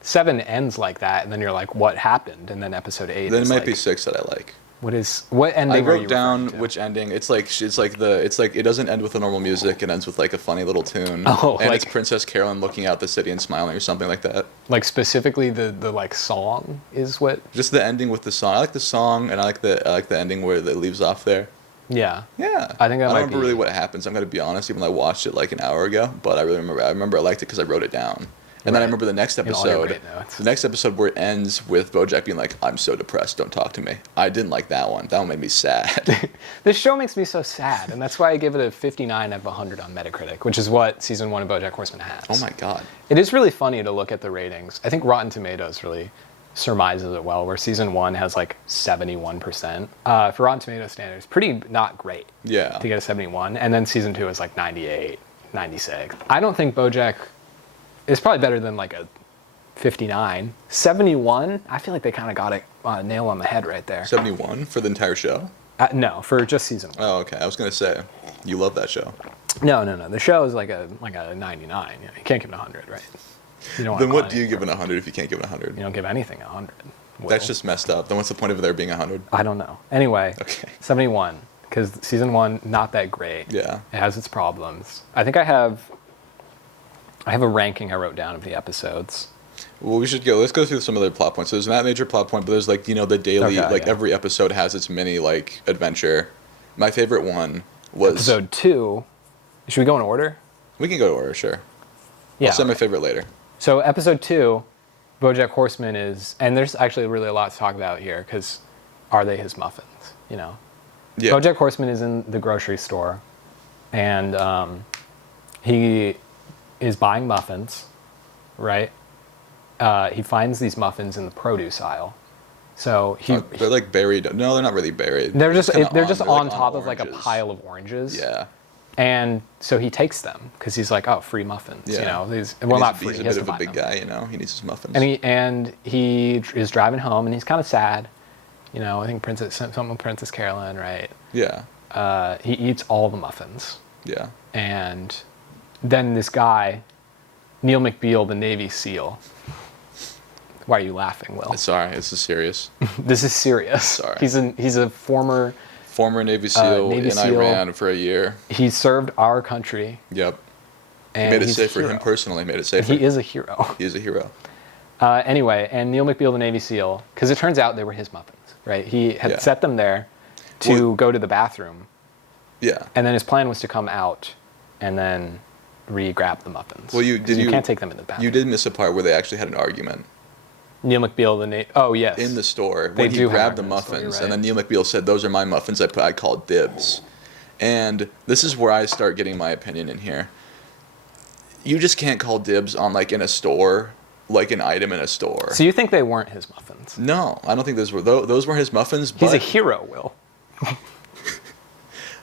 7 ends like that, and then you're like, "What happened?" And then episode 8. Then it is might like, be 6 that I like. What ending? I are you wrote down referring to? which ending. It's like it doesn't end with the normal music. It ends with like a funny little tune. Oh, and like- it's Princess Carolyn looking out the city and smiling or something like that. Like specifically the like song is what? Just the ending with the song. I like the song and I like the ending where it leaves off there. Yeah. Yeah. I think that I might don't remember be- really what happens. I'm gonna be honest, even though I watched it like an hour ago. But I remember I liked it because I wrote it down. And then I Right. remember the next In all your episode. great notes. The next episode where it ends with BoJack being like, "I'm so depressed. Don't talk to me." I didn't like that one. That one made me sad. This show makes me so sad, and that's why I give it a 59 out of 100 on Metacritic, which is what season 1 of BoJack Horseman has. Oh my god. It is really funny to look at the ratings. I think Rotten Tomatoes really surmises it well, where season 1 has like 71%. For Rotten Tomatoes standards, pretty not great Yeah. to get a 71. And then season 2 is like 98, 96. I don't think BoJack is probably better than like a 59. 71, I feel like they kind of got it nail on the head right there. 71 for the entire show? No, for just season 1. Oh, okay. I was gonna say, you love that show. No. The show is like a 99. You know, you can't give it 100, right? You don't Then want what do you give it 100 if you can't give it 100? You don't give anything 100. Will. That's just messed up. Then what's the point of there being 100? I don't know. Anyway, Okay. 71, because season 1 not that great. Yeah. It has its problems. I think I have a ranking I wrote down of the episodes. Well, let's go through some other plot points. So there's not a major plot point, but there's like, the daily, Okay, yeah. every episode has its mini like adventure. My favorite one was Episode 2. Should we go in order? We can go to order, sure. Yeah. I'll say my favorite later. So episode 2, BoJack Horseman is, and there's actually really a lot to talk about here, because are they his muffins? You know. Yeah. BoJack Horseman is in the grocery store, and he is buying muffins, right? He finds these muffins in the produce aisle. So They're like buried. No, they're not really buried. they're just kinda on like top of like a oranges. pile of oranges. Yeah. And so he takes them because he's like, oh, free muffins. Yeah. You know, And not free. He's a he has bit to of a buy big them. guy, He needs his muffins. And he is driving home, and he's kind of sad. You know, I think something with Princess Carolyn, right? Yeah. He eats all the muffins, Yeah. and then this guy, Neil McBeal, the Navy SEAL. Why are you laughing, Will? Sorry, this is serious. This is serious. Sorry. He's a former. Former Navy SEAL Navy in SEAL. Iran for a year. He served our country. Yep. And Made it he's safe a for him hero. personally. Made it And safer. he is a hero. He is a hero. Anyway, and Neil McBeal, the Navy SEAL, because it turns out they were his muffins, right? He had Yeah. set them there to Well- go to the bathroom, Yeah. and then his plan was to come out and then re-grab the muffins. Well, you 'Cause you can't take them in the bathroom. You did miss a part where they actually had an argument. Neil McBeal, oh yes, in the store They when he do have grabbed the him in the store, muffins, you're and then right. Neil McBeal said, "Those are my muffins. I called dibs." And this is where I start getting my opinion in here. You just can't call dibs on like in a store, like an item in a store. So you think they weren't his muffins? No, I don't think those were his muffins. He's a But hero, Will.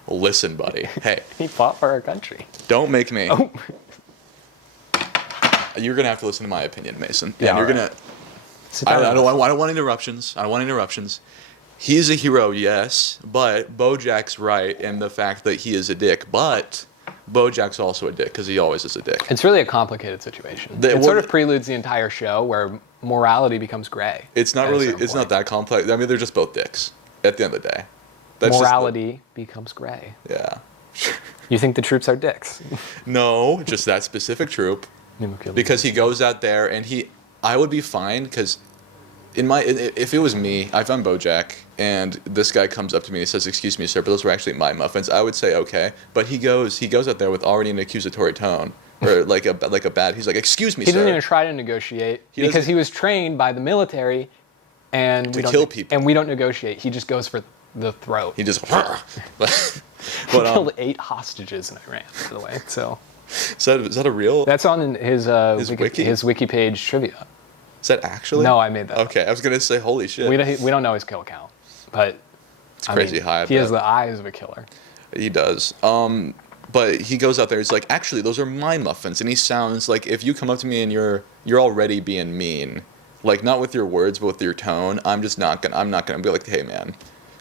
listen, buddy. Hey, He fought for our country. don't make me. Oh, You're gonna have to listen to my opinion, Mason. Yeah, And you're alright. gonna. sit I down and listen. don't want interruptions. I don't want interruptions. He's a hero, yes, but BoJack's right in the fact that he is a dick. But BoJack's also a dick because he always is a dick. It's really a complicated situation. They- It sort well, of preludes the entire show where morality becomes gray. It's not at a really. certain It's not point. that complex. I mean, they're just both dicks at the end of the day. That's just Morality becomes gray. yeah. You think the troops are dicks? No, just that specific troop. Because he goes out there and I would be fine because if it was me, if I'm BoJack and this guy comes up to me and says, "Excuse me, sir, but those were actually my muffins," I would say okay. But he goes out there with already an accusatory tone or like a bad. He's like, "Excuse me, He sir." doesn't even try to negotiate doesn't- because he was trained by the military, and To we don't kill people. And we don't negotiate. He just goes for the throat. He just. He but killed 8 hostages in Iran, by the way. So is that a real? that's on his wiki? his wiki page trivia. Is that actually? No, I made that up. Okay, I was gonna say, holy shit. We don't know his kill count, but It's crazy high. I He has bet. the eyes of a killer. He does. But he goes out there. He's like, "Actually, those are my muffins." And he sounds like if you come up to me and you're already being mean, like not with your words but with your tone, I'm not gonna be like, "Hey, man,"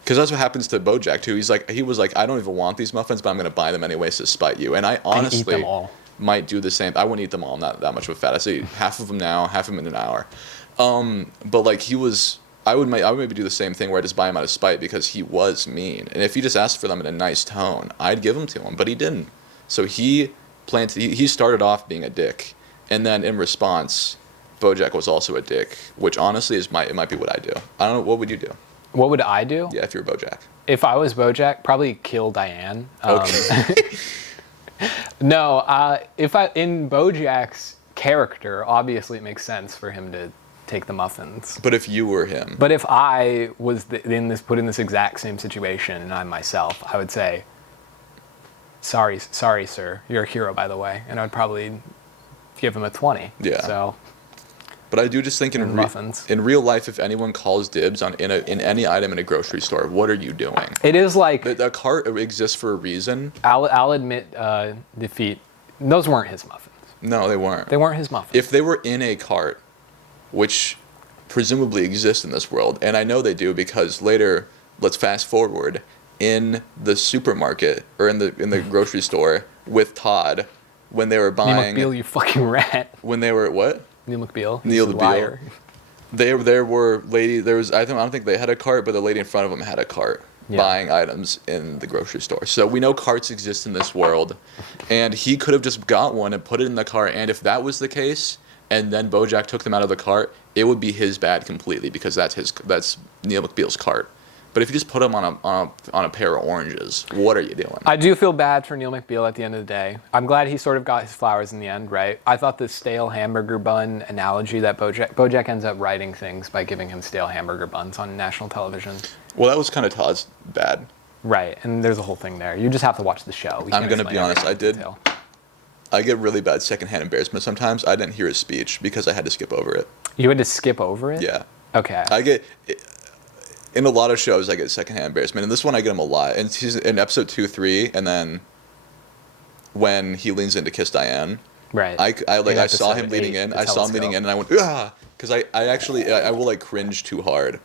because that's what happens to BoJack too. He was like, "I don't even want these muffins, but I'm gonna buy them anyways to spite you." And I honestly eat them all. might do the same. I wouldn't eat them all. I'm not that much of a fat. I say half of them now, half of them in an hour. But like he was. I would maybe do the same thing where I just buy him out of spite because he was mean. And if he just asked for them in a nice tone, I'd give them to him, but he didn't. So he started off being a dick, and then in response, BoJack was also a dick, which honestly it might be what I do. I don't know, what would you do? What would I do? Yeah, if you were BoJack. If I was BoJack, probably kill Diane. Okay. No, in BoJack's character, obviously it makes sense for him to take the muffins. But if you were him, But if I was put in this exact same situation and I'm myself, I would say, sorry, sir, you're a hero, by the way, and I'd probably give him a 20. Yeah. So but I do just think And muffins. in real life, if anyone calls dibs on in any item in a grocery store, what are you doing? it is like The cart exists for a reason. I'll admit defeat. Those weren't his muffins. No, they weren't. They weren't his muffins. If they were in a cart, which presumably exists in this world, and I know they do because later, let's fast forward, in the supermarket or in the grocery store with Todd, when they were Neil buying, McBeal, you fucking rat. when they were what? Neil McBeal. he's Neil a McBeal. liar. There were I don't think they had a cart, but the lady in front of them had a cart Yeah. buying items in the grocery store. So we know carts exist in this world, and he could have just got one and put it in the cart. And if that was the case, and then BoJack took them out of the cart, it would be his bad completely because that's Neil McBeal's cart. But if you just put him on a pair of oranges, what are you doing? I do feel bad for Neil McBeal at the end of the day. I'm glad he sort of got his flowers in the end, right? I thought the stale hamburger bun analogy that BoJack ends up writing things by giving him stale hamburger buns on national television. Well, that was kind of Todd's bad. Right, and there's a whole thing there. You just have to watch the show. We I'm can't gonna be explain honest, everything I in did. detail. I get really bad secondhand embarrassment sometimes. I didn't hear his speech because I had to skip over it. You had to skip over it? Yeah. Okay. I get in a lot of shows I get secondhand embarrassment. In this one I get him a lot. And he's in episode 2, 3, and then when he leans in to kiss Diane, right. I In saw him episode leaning 8 in. is I how saw it's him leaning go. in, and I went because I will like cringe too hard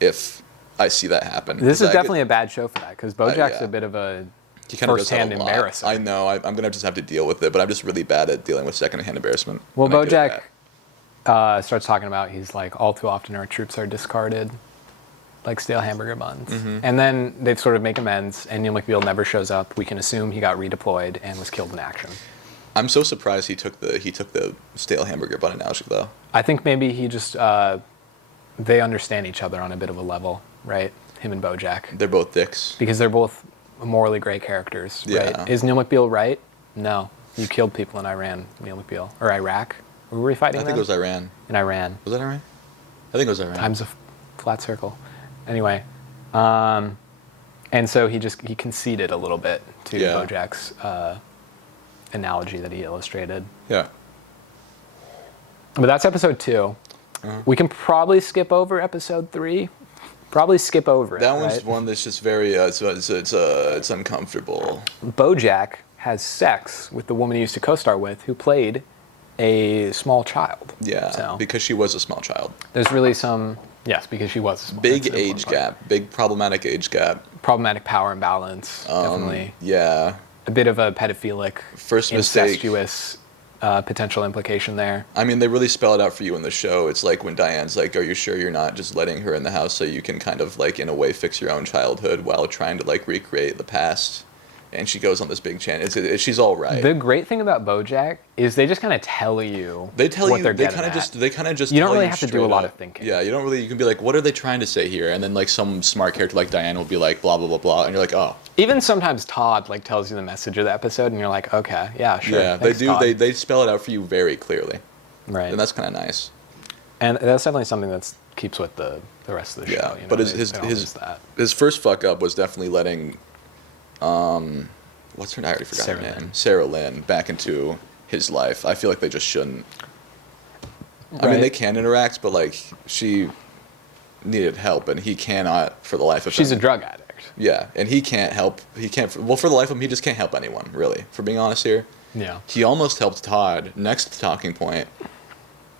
if I see that happen. This 'Cause is I definitely a bad show for that because BoJack's yeah. a bit of a he kind of does that first-hand a lot. embarrasser. I know. I'm gonna just have to deal with it, but I'm just really bad at dealing with secondhand embarrassment. Well, and I get it BoJack bad. starts talking about he's like, all too often our troops are discarded, like stale hamburger buns. Mm-hmm. And then they sort of make amends, and Neil McBeal never shows up. We can assume he got redeployed and was killed in action. I'm so surprised he took the stale hamburger bun analogy though. I think maybe he just they understand each other on a bit of a level, right? Him and BoJack, They're both dicks. because they're both morally gray characters, Yeah. right? Is Neil McBeal right? No, you killed people in Iran, Neil McBeal, or Iraq. Were we fighting? I think then? it was Iran. in Iran. Was that Iran? think it was around. times a flat circle. Anyway, and so he conceded a little bit to BoJack's analogy that he illustrated. Yeah. But that's episode 2. We can probably skip over episode 3. Probably skip over it. That one's right? one that's just very it's uncomfortable. BoJack has sex with the woman he used to co-star with, who played a small child. Yeah, so because she was a small child. there's really some because she was a small. Big age gap, big problematic age gap. Problematic power imbalance, definitely. Yeah. A bit of a pedophilic, First mistake. incestuous potential implication there. I mean, they really spell it out for you in the show. It's like when Diane's like, "Are you sure you're not just letting her in the house so you can kind of like in a way fix your own childhood while trying to like recreate the past?" And she goes on this big channel. She's all right. The great thing about BoJack is they just kind of tell you. They tell what you. they're They getting kind of at. just. They kind of just. You don't tell really you have to do straight a lot up. of thinking. Yeah, you don't really. You can be like, "What are they trying to say here?" And then like some smart character like Diane will be like, "Blah blah blah blah," and you're like, "Oh." Even sometimes Todd like tells you the message of the episode, and you're like, "Okay, yeah, sure." Yeah, thanks, they do. Todd. They spell it out for you very clearly, right, and that's kind of nice. and that's definitely something that keeps with the rest of the show. Yeah, You know, but they don't lose that. his first fuck up was definitely letting, what's her name? I already forgot her Sarah name. Lynn. Sarah Lynn back into his life. I feel like they just shouldn't. I mean, Right. they can interact, but like she needed help, and he cannot for the life of She's a him. drug addict. Yeah, and he can't help. He can't. Well, for the life of him, he just can't help anyone. Really, for being honest here. Yeah. He almost helped Todd. Next talking point.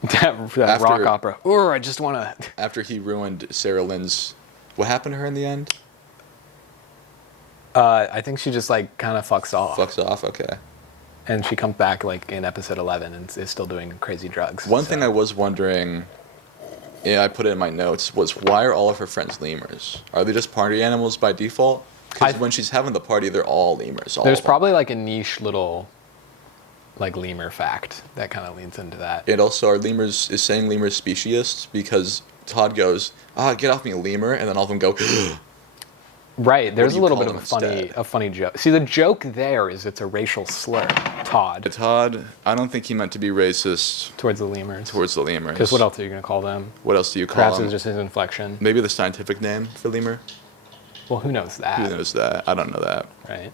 that After- rock opera. Or I just want to. After he ruined Sarah Lynn's. What happened to her in the end? I think she just like kind of fucks off, Fucks off. Okay. and she comes back like in episode 11 and is still doing crazy drugs. One thing I was wondering, I put it in my notes, was why are all of her friends lemurs? Are they just party animals by default? Because when she's having the party, they're all lemurs. There's probably like a niche little like lemur fact that kind of leans into that. And also, are lemurs, is saying lemurs speciest? Because Todd goes, get off me, lemur, and then all of them go, Right, there's do a you little call bit of them a instead? funny joke. See, the joke there is it's a racial slur, Todd, Todd, I don't think he meant to be racist towards the lemurs. towards the lemurs. Because what else are you going to call them? What else do you call Perhaps them? it's just his inflection. Maybe the scientific name for lemur? Well, who knows that? Who knows that? I don't know that. Right.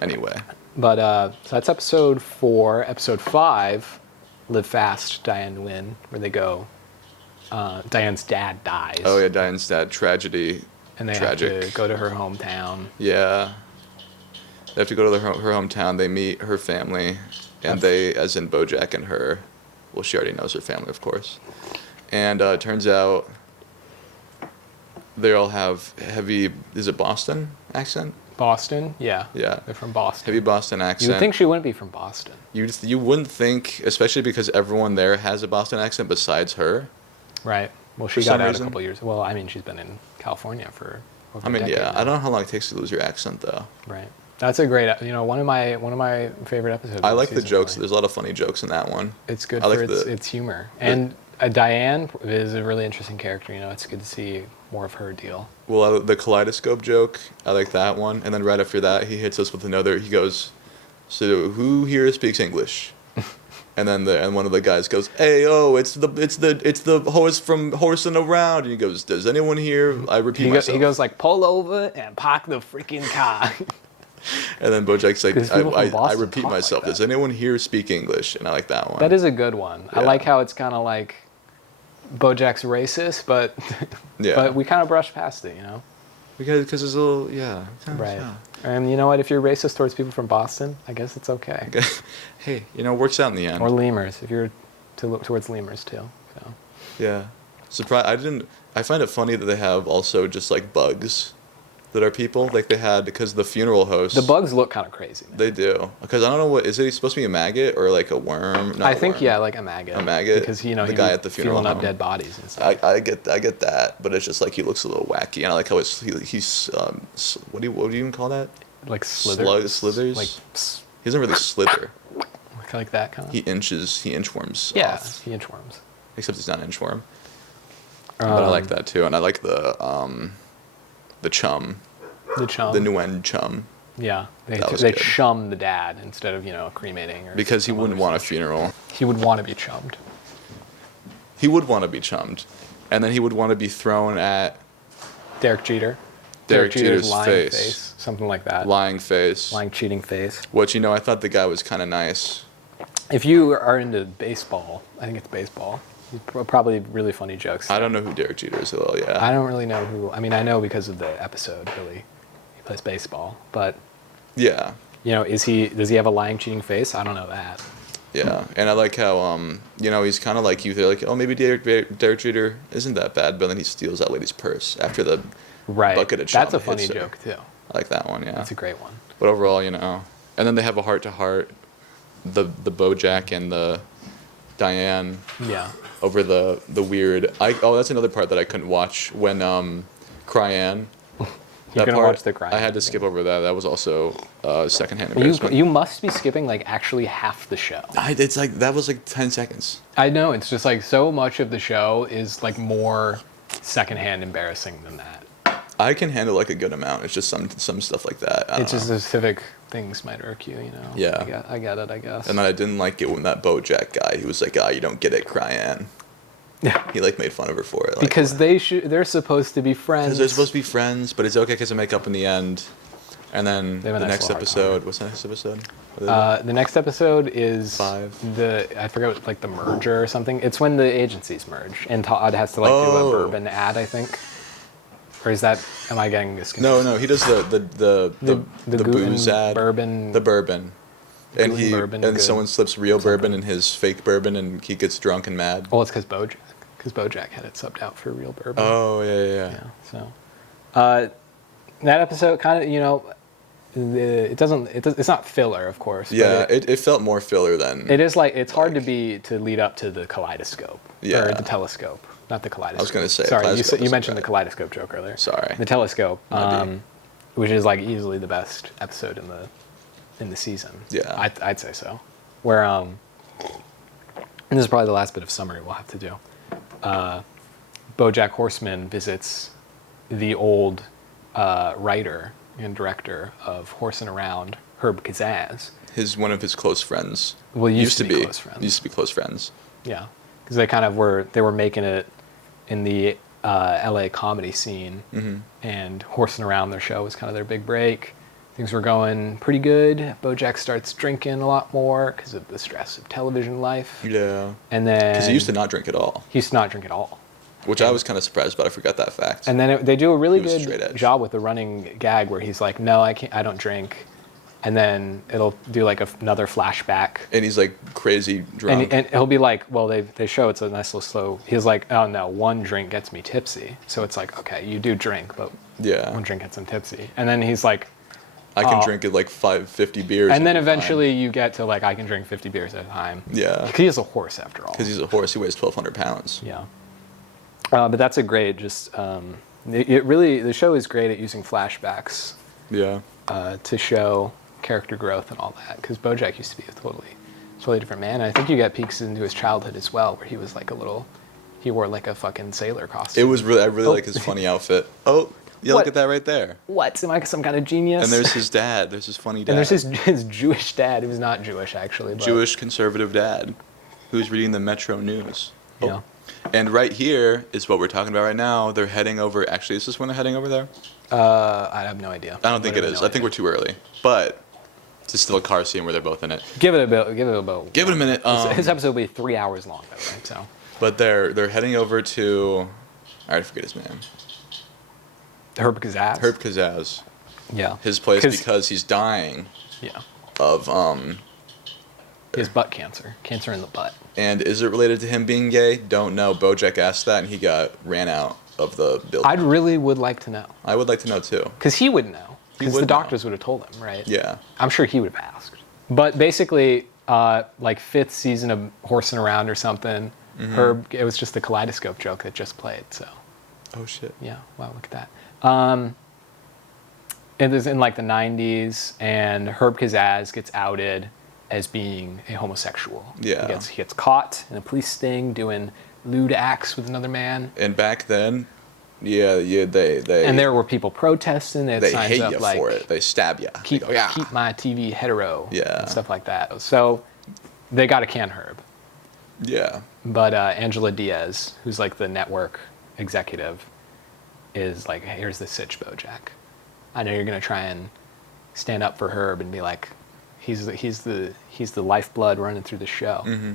Anyway. But so that's episode 4. Episode 5, Live Fast, Diane Win, where they go. Diane's dad dies. Oh, yeah, Diane's dad, tragedy. And they Tragic. have to go to her hometown. Yeah. They have to go to her hometown. They meet her family. And they, as in BoJack and her, well, she already knows her family, of course. And it turns out they all have heavy, is it Boston accent? Boston? Yeah. Yeah. They're from Boston. Heavy Boston You accent. would think she wouldn't be from Boston. You wouldn't think, especially because everyone there has a Boston accent besides her. Right. Well, she For got some out reason. a couple years. Well, I mean, she's been in California for over I mean, a decade yeah, now. I don't know how long it takes to lose your accent, though. Right. That's a great, one of my favorite episodes. I of like the season, jokes. really. There's a lot of funny jokes in that one. It's good I like for its humor. And Diane is a really interesting character. It's good to see more of her deal. Well, the kaleidoscope joke, I like that one. And then right after that, he hits us with another. He goes, "So who here speaks English?" And then one of the guys goes, "Hey, oh, it's the horse from horsing around." And he goes, "Does anyone here?" I repeat myself. He goes like, pull over and park the freaking car. And then BoJack's like, 'Cause people from I Boston repeat talk like myself. that. Does anyone here speak English? And I like that one. That is a good one. I Yeah. like how it's kind of like BoJack's racist, but Yeah. but we kind of brush past it, because it's a little, yeah. Right. Yeah. And you know what? If you're racist towards people from Boston, I guess it's okay. Hey, it works out in the end. Or lemurs, if you're towards lemurs too. So. Yeah. I find it funny that they have also just like bugs that are people. Like they had, because the funeral host. The bugs look kind of crazy. Man. They do. Because I don't know is it supposed to be a maggot or like a worm? Not I a think, worm. yeah, like a maggot. A maggot? Because, The he guy was at the funeral feeling up home. dead bodies and stuff. I get that, but it's just like he looks a little wacky, and I like how he's what do you even call that? Like slithers. Slithers? Like, He doesn't really slither. like that kind of. He inchworms. Yeah, off. he inchworms. Except he's not an inchworm. But I like that too, and I like the chum, The chum. the Nguyen chum, Yeah, That was they good. chum the dad instead of cremating or because he some wouldn't other want a stuff. funeral. He would want to be chummed. He would want to be chummed, and then he would want to be thrown at Derek Jeter. Derek Jeter's lying face. Something like that. Lying face. Lying, cheating face. Which, I thought the guy was kind of nice. If you are into baseball, I think it's baseball. Probably really funny jokes. I don't know who Derek Jeter is at all, yeah. I don't really know who. I mean, I know because of the episode, really. He plays baseball. But, Yeah. does he have a lying, cheating face? I don't know that. Yeah, and I like how, he's kind of like you. They're like, oh, maybe Derek Jeter isn't that bad, but then he steals that lady's purse after the bucket of chum That's a funny hits her. joke, too. I like that one, yeah. That's a great one. But overall, and then they have a heart-to-heart, the BoJack and the Diane Yeah. over the weird. That's another part that I couldn't watch when Cryan. You couldn't watch the Cryan. I had to skip over that. That was also secondhand embarrassment. You must be skipping, like, actually half the show. It's like, that was like 10 seconds. I know, it's just like so much of the show is like more secondhand embarrassing than that. I can handle like a good amount. It's just some stuff like that. It's just specific things might irk you, Yeah. I get it, I guess. And then I didn't like it when that BoJack guy, he was like, you don't get it, Cryan. Yeah. He like made fun of her for it. Like, Because they're supposed to be friends. because they're supposed to be friends, but it's okay because they make up in the end. And then They have a the nice next little hard episode, what's the next episode? The next episode is 5. I forget, like the merger or something. It's when the agencies merge, and Todd has to like do a bourbon ad, I think. Or is that? Am I getting this confused? No, he does the booze ad. Bourbon. The bourbon. And Gluten bourbon, and good. someone slips real bourbon in his fake bourbon, and he gets drunk and mad. Well, it's because BoJack had it subbed out for real bourbon. Oh yeah. Yeah. So, that episode kind of it's not filler, of course. Yeah, But it felt more filler than. it is like it's hard to lead up to the kaleidoscope. Yeah. Or the telescope, not the kaleidoscope. I was gonna say, Sorry, kaleidoscope you isn't mentioned the right. kaleidoscope joke earlier. Sorry. The telescope, My B. which is like easily the best episode in the season. Yeah. I'd say so. Where and this is probably the last bit of summary we'll have to do. BoJack Horseman visits the old writer and director of Horsin' Around, Herb Kazaz. One of his close friends. Well, used to be close friends. Used to be close friends. Yeah, because they kind of were making it in the LA comedy scene, and Horsin' Around, their show was kind of their big break. Things were going pretty good. BoJack starts drinking a lot more because of the stress of television life. Yeah. And then Because he used to not drink at all, he used to not drink at all. which I was kind of surprised, but I forgot that fact. And then they do a really He was straight good edge. job with the running gag where he's like, "No, I can't. I don't drink," and then it'll do like another flashback. And he's like crazy drunk. And he'll be like, well, they show it's a nice little slow. He's like, oh no, one drink gets me tipsy. So it's like, okay, you do drink, but Yeah. one drink gets him tipsy. And then he's like, I can drink it like 50 beers. and then be fine. eventually you get to like, I can drink 50 beers at a time. Yeah. Because he's a horse after all. Because he's a horse, he weighs 1,200 pounds. Yeah. But that's a great, it really, the show is great at using flashbacks Yeah. to show character growth and all that. Because BoJack used to be a totally different man. And I think you get peeks into his childhood as well, where he was like he wore like a fucking sailor costume. I really like his funny outfit. Oh, yeah, What? look at that right there. What? Am I some kind of genius? And there's his dad. There's his funny dad. And there's his Jewish dad, who's not Jewish actually. But, Jewish conservative dad who's reading the Metro News. Oh. Yeah. And right here is what we're talking about right now. They're heading over. Actually, is this when they're heading over there? I have no idea. I don't think it is. I think we're too early. But it's still a car scene where they're both in it. Give it a bit. Give it a bit. Give it a minute. His episode will be 3 hours long, by the way. So. But they're heading over to. I forget his name. Herb Kazaz. Herb Kazaz. Yeah. His place because he's dying Yeah. of He has butt cancer. Cancer in the butt. And is it related to him being gay? Don't know. BoJack asked that, and he got ran out of the building. I really would like to know. I would like to know too. Because he would know. Because would the know. doctors would have told him, right? Yeah. I'm sure he would have asked. But basically, like 5th season of Horsing Around or something, Herb, it was just the kaleidoscope joke that just played. So, Oh shit. yeah, wow, look at that. It was in like the 90s, and Herb Kazaz gets outed as being a homosexual. Yeah. He gets caught in a police sting doing lewd acts with another man. And back then, they And there were people protesting. They had they signs hate up you like, for it. They stab you. keep, They go, yeah. keep my TV hetero. Yeah. And stuff like that. So they got to can Herb. Yeah. But Angela Diaz, who's like the network executive, is like, hey, here's the sitch, BoJack. I know you're gonna try and stand up for Herb and be like, he's the lifeblood running through the show. Mm-hmm.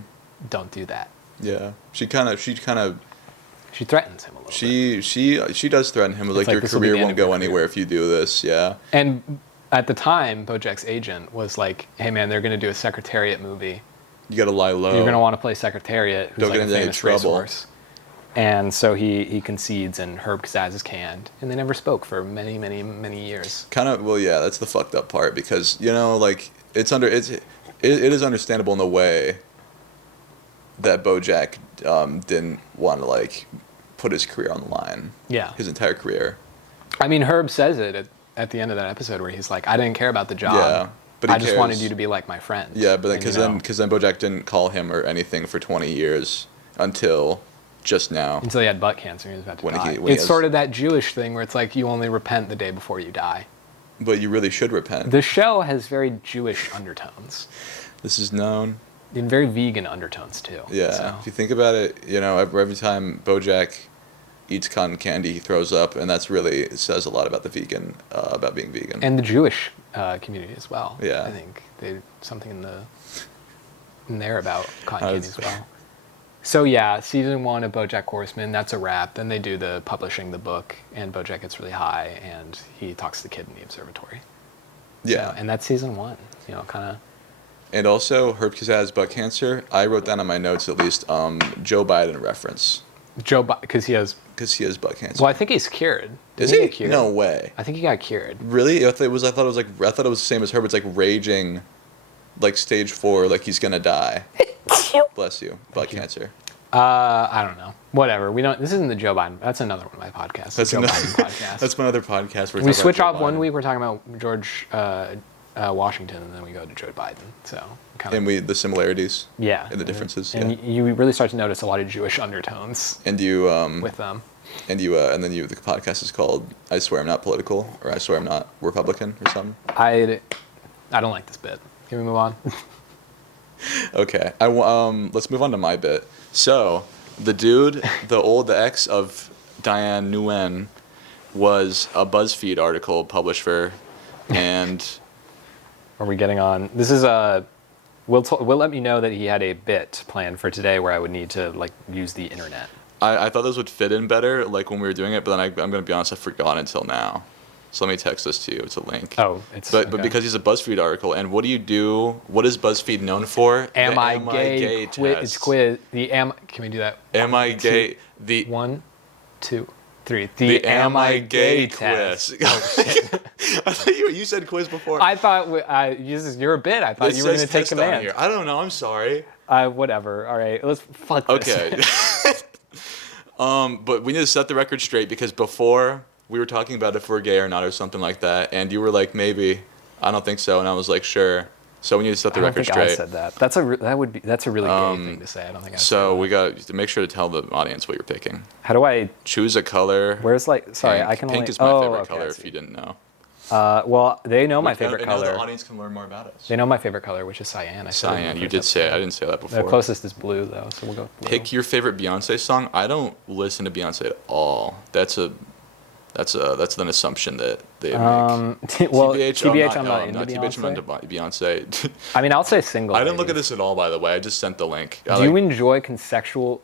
Don't do that. Yeah. She kind of She threatens him a little bit. she does threaten him with It's like, like, your this will be career the end won't of your go career. anywhere if you do this. Yeah. And at the time, BoJack's agent was like, hey man, they're gonna do a Secretariat movie. You got to lie low. You're gonna want to play Secretariat, who's Don't like get a into any famous trouble. racehorse. And so he concedes, and Herb Kazaz is canned, and they never spoke for many, many, many years. Kind of, well, yeah, that's the fucked up part because, you know, like, it is understandable in the way that BoJack didn't want to, like, put his career on the line. Yeah. His entire career. I mean, Herb says it at the end of that episode where he's like, I didn't care about the job. Yeah, but he I just cares. wanted you to be like my friend. Yeah, but then, And, because you know, then BoJack didn't call him or anything for 20 years until just now. until he had butt cancer and he was about to When die. he It's has- sort of that Jewish thing where it's like you only repent the day before you die. But you really should repent. The show has very Jewish undertones This is known. and very vegan undertones too. Yeah. So. If you think about it, you know, every time BoJack eats cotton candy, he throws up, and that's really, it says a lot about the vegan, about being vegan. And the Jewish community as well. Yeah. I think there's something in there about cotton candy as well. So yeah, season 1 of BoJack Horseman, that's a wrap. Then they do the publishing the book, and BoJack gets really high, and he talks to the kid in the observatory. Yeah. So, and that's season 1. You know, kind of. And also, Herb Kazaz butt cancer. I wrote down on my notes at least Joe Biden reference Because he has. because he has butt cancer. Well, I think he's cured. Is Didn't he? get cured? No way. I think he got cured. Really? I thought it was the same as Herb. It's like raging, like stage 4, like he's gonna die. Bless you. Butt cancer. I don't know. Whatever. We don't. This isn't the Joe Biden. That's another one of my podcasts. That's the Joe another, Biden podcast. That's my other podcast. Where We talk about switch Joe off one Biden. week. We're talking about George Washington, and then we go to Joe Biden. So kind of. And the similarities. Yeah. And the differences. And yeah. you really start to notice a lot of Jewish undertones And you with them. and the podcast is called I Swear I'm Not Political, or I Swear I'm Not Republican, or something. I don't like this bit. Can we move on? Okay. Let's move on to my bit. So, the ex of Diane Nguyen was a BuzzFeed article published for, and Are we getting on? This is Will let me know that he had a bit planned for today where I would need to like use the internet. I thought those would fit in better, like when we were doing it, but then I'm going to be honest, I forgot until now. So let me text this to you. It's a link. Oh, it's But okay. because he's a BuzzFeed article, and what do you do? What is BuzzFeed known for? Am The I gay? It's test. quiz. Can we do that? Am I gay? The 1, 2, 3. the Am I gay test. quiz. I thought you said quiz before. I thought this is your bit. I thought It you were going says to take test on command. here. I don't know. I'm sorry. Whatever. All right. Let's fuck this. Okay. But we need to set the record straight because before we were talking about if we're gay or not or something like that, and you were like, maybe. I don't think so, and I was like, sure. So we need to set the I don't record think straight. I said that. That's a really gay thing to say. I don't think I said So that. we got to make sure to tell the audience what you're picking. How do I? Choose a color. Where's like? Sorry, Pink. I can Pink only. is my favorite okay, color I if see. you didn't know. Well, they know my favorite And now color. the audience can learn more about us. They know my favorite color, which is cyan. I said it in the Cyan. You first did say it. I episode. didn't say that The before. closest is blue, though, so we'll go with blue. Pick your favorite Beyonce song. I don't listen to Beyonce at all. That's an assumption that they make. Well, TBH, I'm not into TBH, I'm Beyonce. not into Beyonce. I mean, I'll say single. I didn't look at ladies. this at all, by the way. I just sent the link. Do you enjoy consensual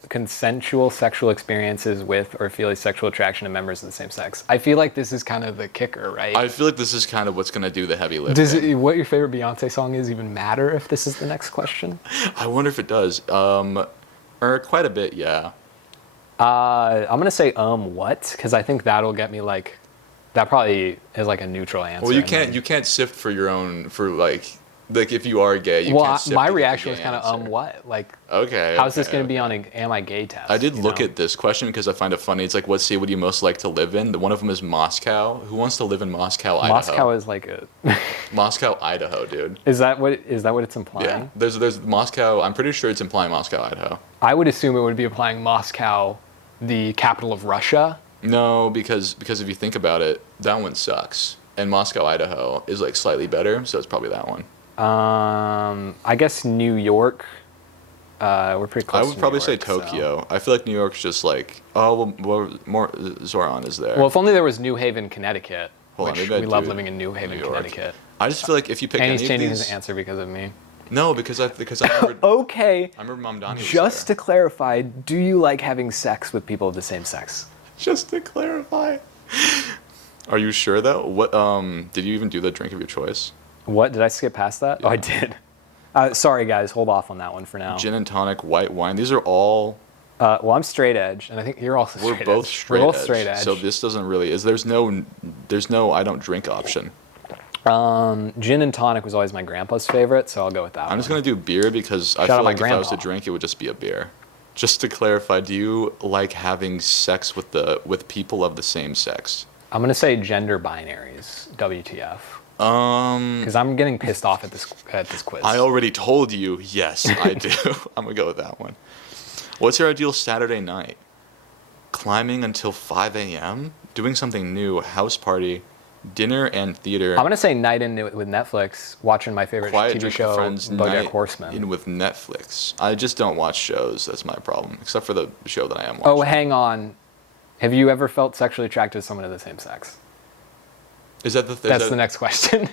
sexual experiences with or feel a sexual attraction to members of the same sex? I feel like this is kind of the kicker, right? I feel like this is kind of what's going to do the heavy lifting. What your favorite Beyonce song is even matter if this is the next question? I wonder if it does. Quite a bit, yeah. I'm gonna say what? Because I think that'll get me like, that probably is like a neutral answer. Well, you and then- can't sift for your own like if you are gay, you Well, can't sift my to get the reaction gay was kind of answer. what? Like, Okay. how's this gonna okay. be on a am I gay test? I did you look know? at this question because I find it funny. It's like, what city would you most like to live in? One of them is Moscow. Who wants to live in Moscow, Idaho? Moscow is like a. Moscow, Idaho, dude. Is that what it's implying? Yeah. There's Moscow. I'm pretty sure it's implying Moscow, Idaho. I would assume it would be applying Moscow, the capital of Russia. No, because if you think about it, that one sucks. And Moscow, Idaho is like slightly better, so it's probably that one. I guess New York, We're pretty close. I would to probably New say York, so- Tokyo. I feel like New York's just like, oh, well, more Zoran is there. Well, if only there was New Haven, Connecticut, Hold on, which maybe I we love do living in New Haven, New York. Connecticut. I just feel like if you pick And any he's of changing these, his answer because of me. no, because I remember, Okay. I remember Mamdani was Just there. to clarify, do you like having sex with people of the same sex? Just to clarify. Are you sure though? What did you even do the drink of your choice? What, did I skip past that? Yeah. Oh, I did. Sorry, guys. Hold off on that one for now. Gin and tonic, white wine. These are all. Well, I'm straight edge, and I think you're also We're straight both edge. straight We're both edge. straight edge. So this doesn't really. There's no I don't drink option. Gin and tonic was always my grandpa's favorite, so I'll go with that I'm one. just gonna do beer because I Shout out feel my like if I was to grandpa. drink, it would just be a beer. Just to clarify, do you like having sex with people of the same sex? I'm gonna say gender binaries. WTF? Um, Because I'm getting pissed off at this quiz. I already told you. Yes, I do. I'm gonna go with that one. What's your ideal Saturday night? Climbing until 5 a.m., doing something new, house party, dinner and theater. I'm gonna say night in with Netflix, watching my favorite Quiet TV drink show, with friends, BoJack night Horseman. in with Netflix. I just don't watch shows. That's my problem. Except for the show that I am watching. Oh, hang on. Have you ever felt sexually attracted to someone of the same sex? Is that the? That's the next question.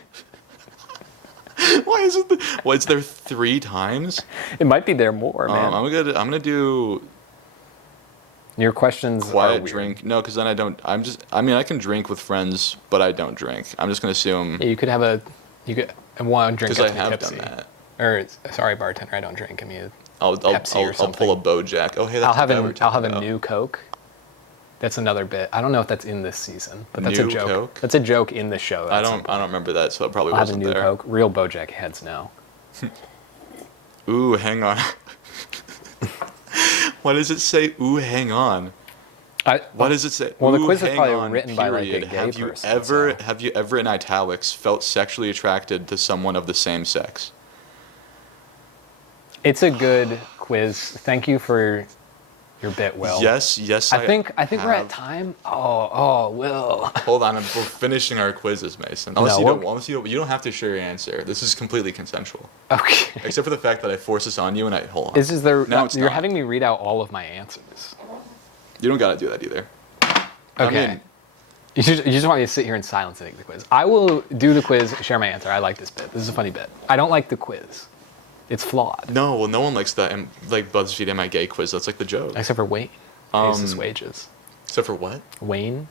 Why is it? Why is there 3 times? It might be there more, man. I'm gonna do Your questions are quiet weird. drink. No, because then I don't. I mean, I can drink with friends, but I don't drink. I'm just gonna assume Yeah, you could have one drink because I gets me have tipsy. done that. Or sorry, bartender, I don't drink. Give me a I'll Pepsi or I'll pull a BoJack. Oh hey, that's I'll have the guy we're a I'll have talking a about. new Coke. That's another bit. I don't know if that's in this season, but that's New a joke. Coke? That's a joke in the show. I don't remember that, so it probably I'll have a wasn't new there. Coke. Real BoJack heads know. Ooh, hang on. Why does it say ooh, hang on? Why does it say? Well, the ooh, quiz is hang probably on, written by, like, a period. gay have you person, ever so- have you ever in italics felt sexually attracted to someone of the same sex? It's a good quiz. Thank you for your bit, Will. Yes, I think we're at have. time. Oh, Will. Hold on, we're finishing our quizzes, Mason. Unless you don't have to share your answer. This is completely consensual, Okay. except for the fact that I force this on you and I hold on. This is the. No, it's you're not. having me read out all of my answers. You don't gotta do that either. Okay. I mean, You just want me to sit here in silence and take the quiz. I will do the quiz, share my answer. I like this bit. This is a funny bit. I don't like the quiz. It's flawed. no, well, no one likes that. Like BuzzFeed Am I Gay quiz. That's like the joke. Except for Wayne. Pays his wages. Except for what? Wayne.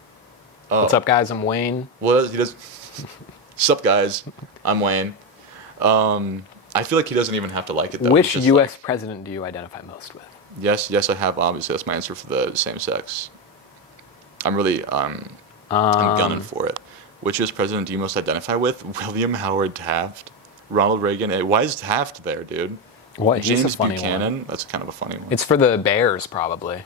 Oh. What's up, guys? I'm Wayne. Well, he does. Sup, guys? I'm Wayne. I feel like he doesn't even have to like it though. Which He's just U.S. like, president do you identify most with? yes, I have. Obviously, that's my answer for the same sex. I'm really I'm gunning for it. Which U.S. president do you most identify with? William Howard Taft, Ronald Reagan. Why is Taft there, dude? What? He's a James funny Buchanan. one. That's kind of a funny one. It's for the Bears, probably.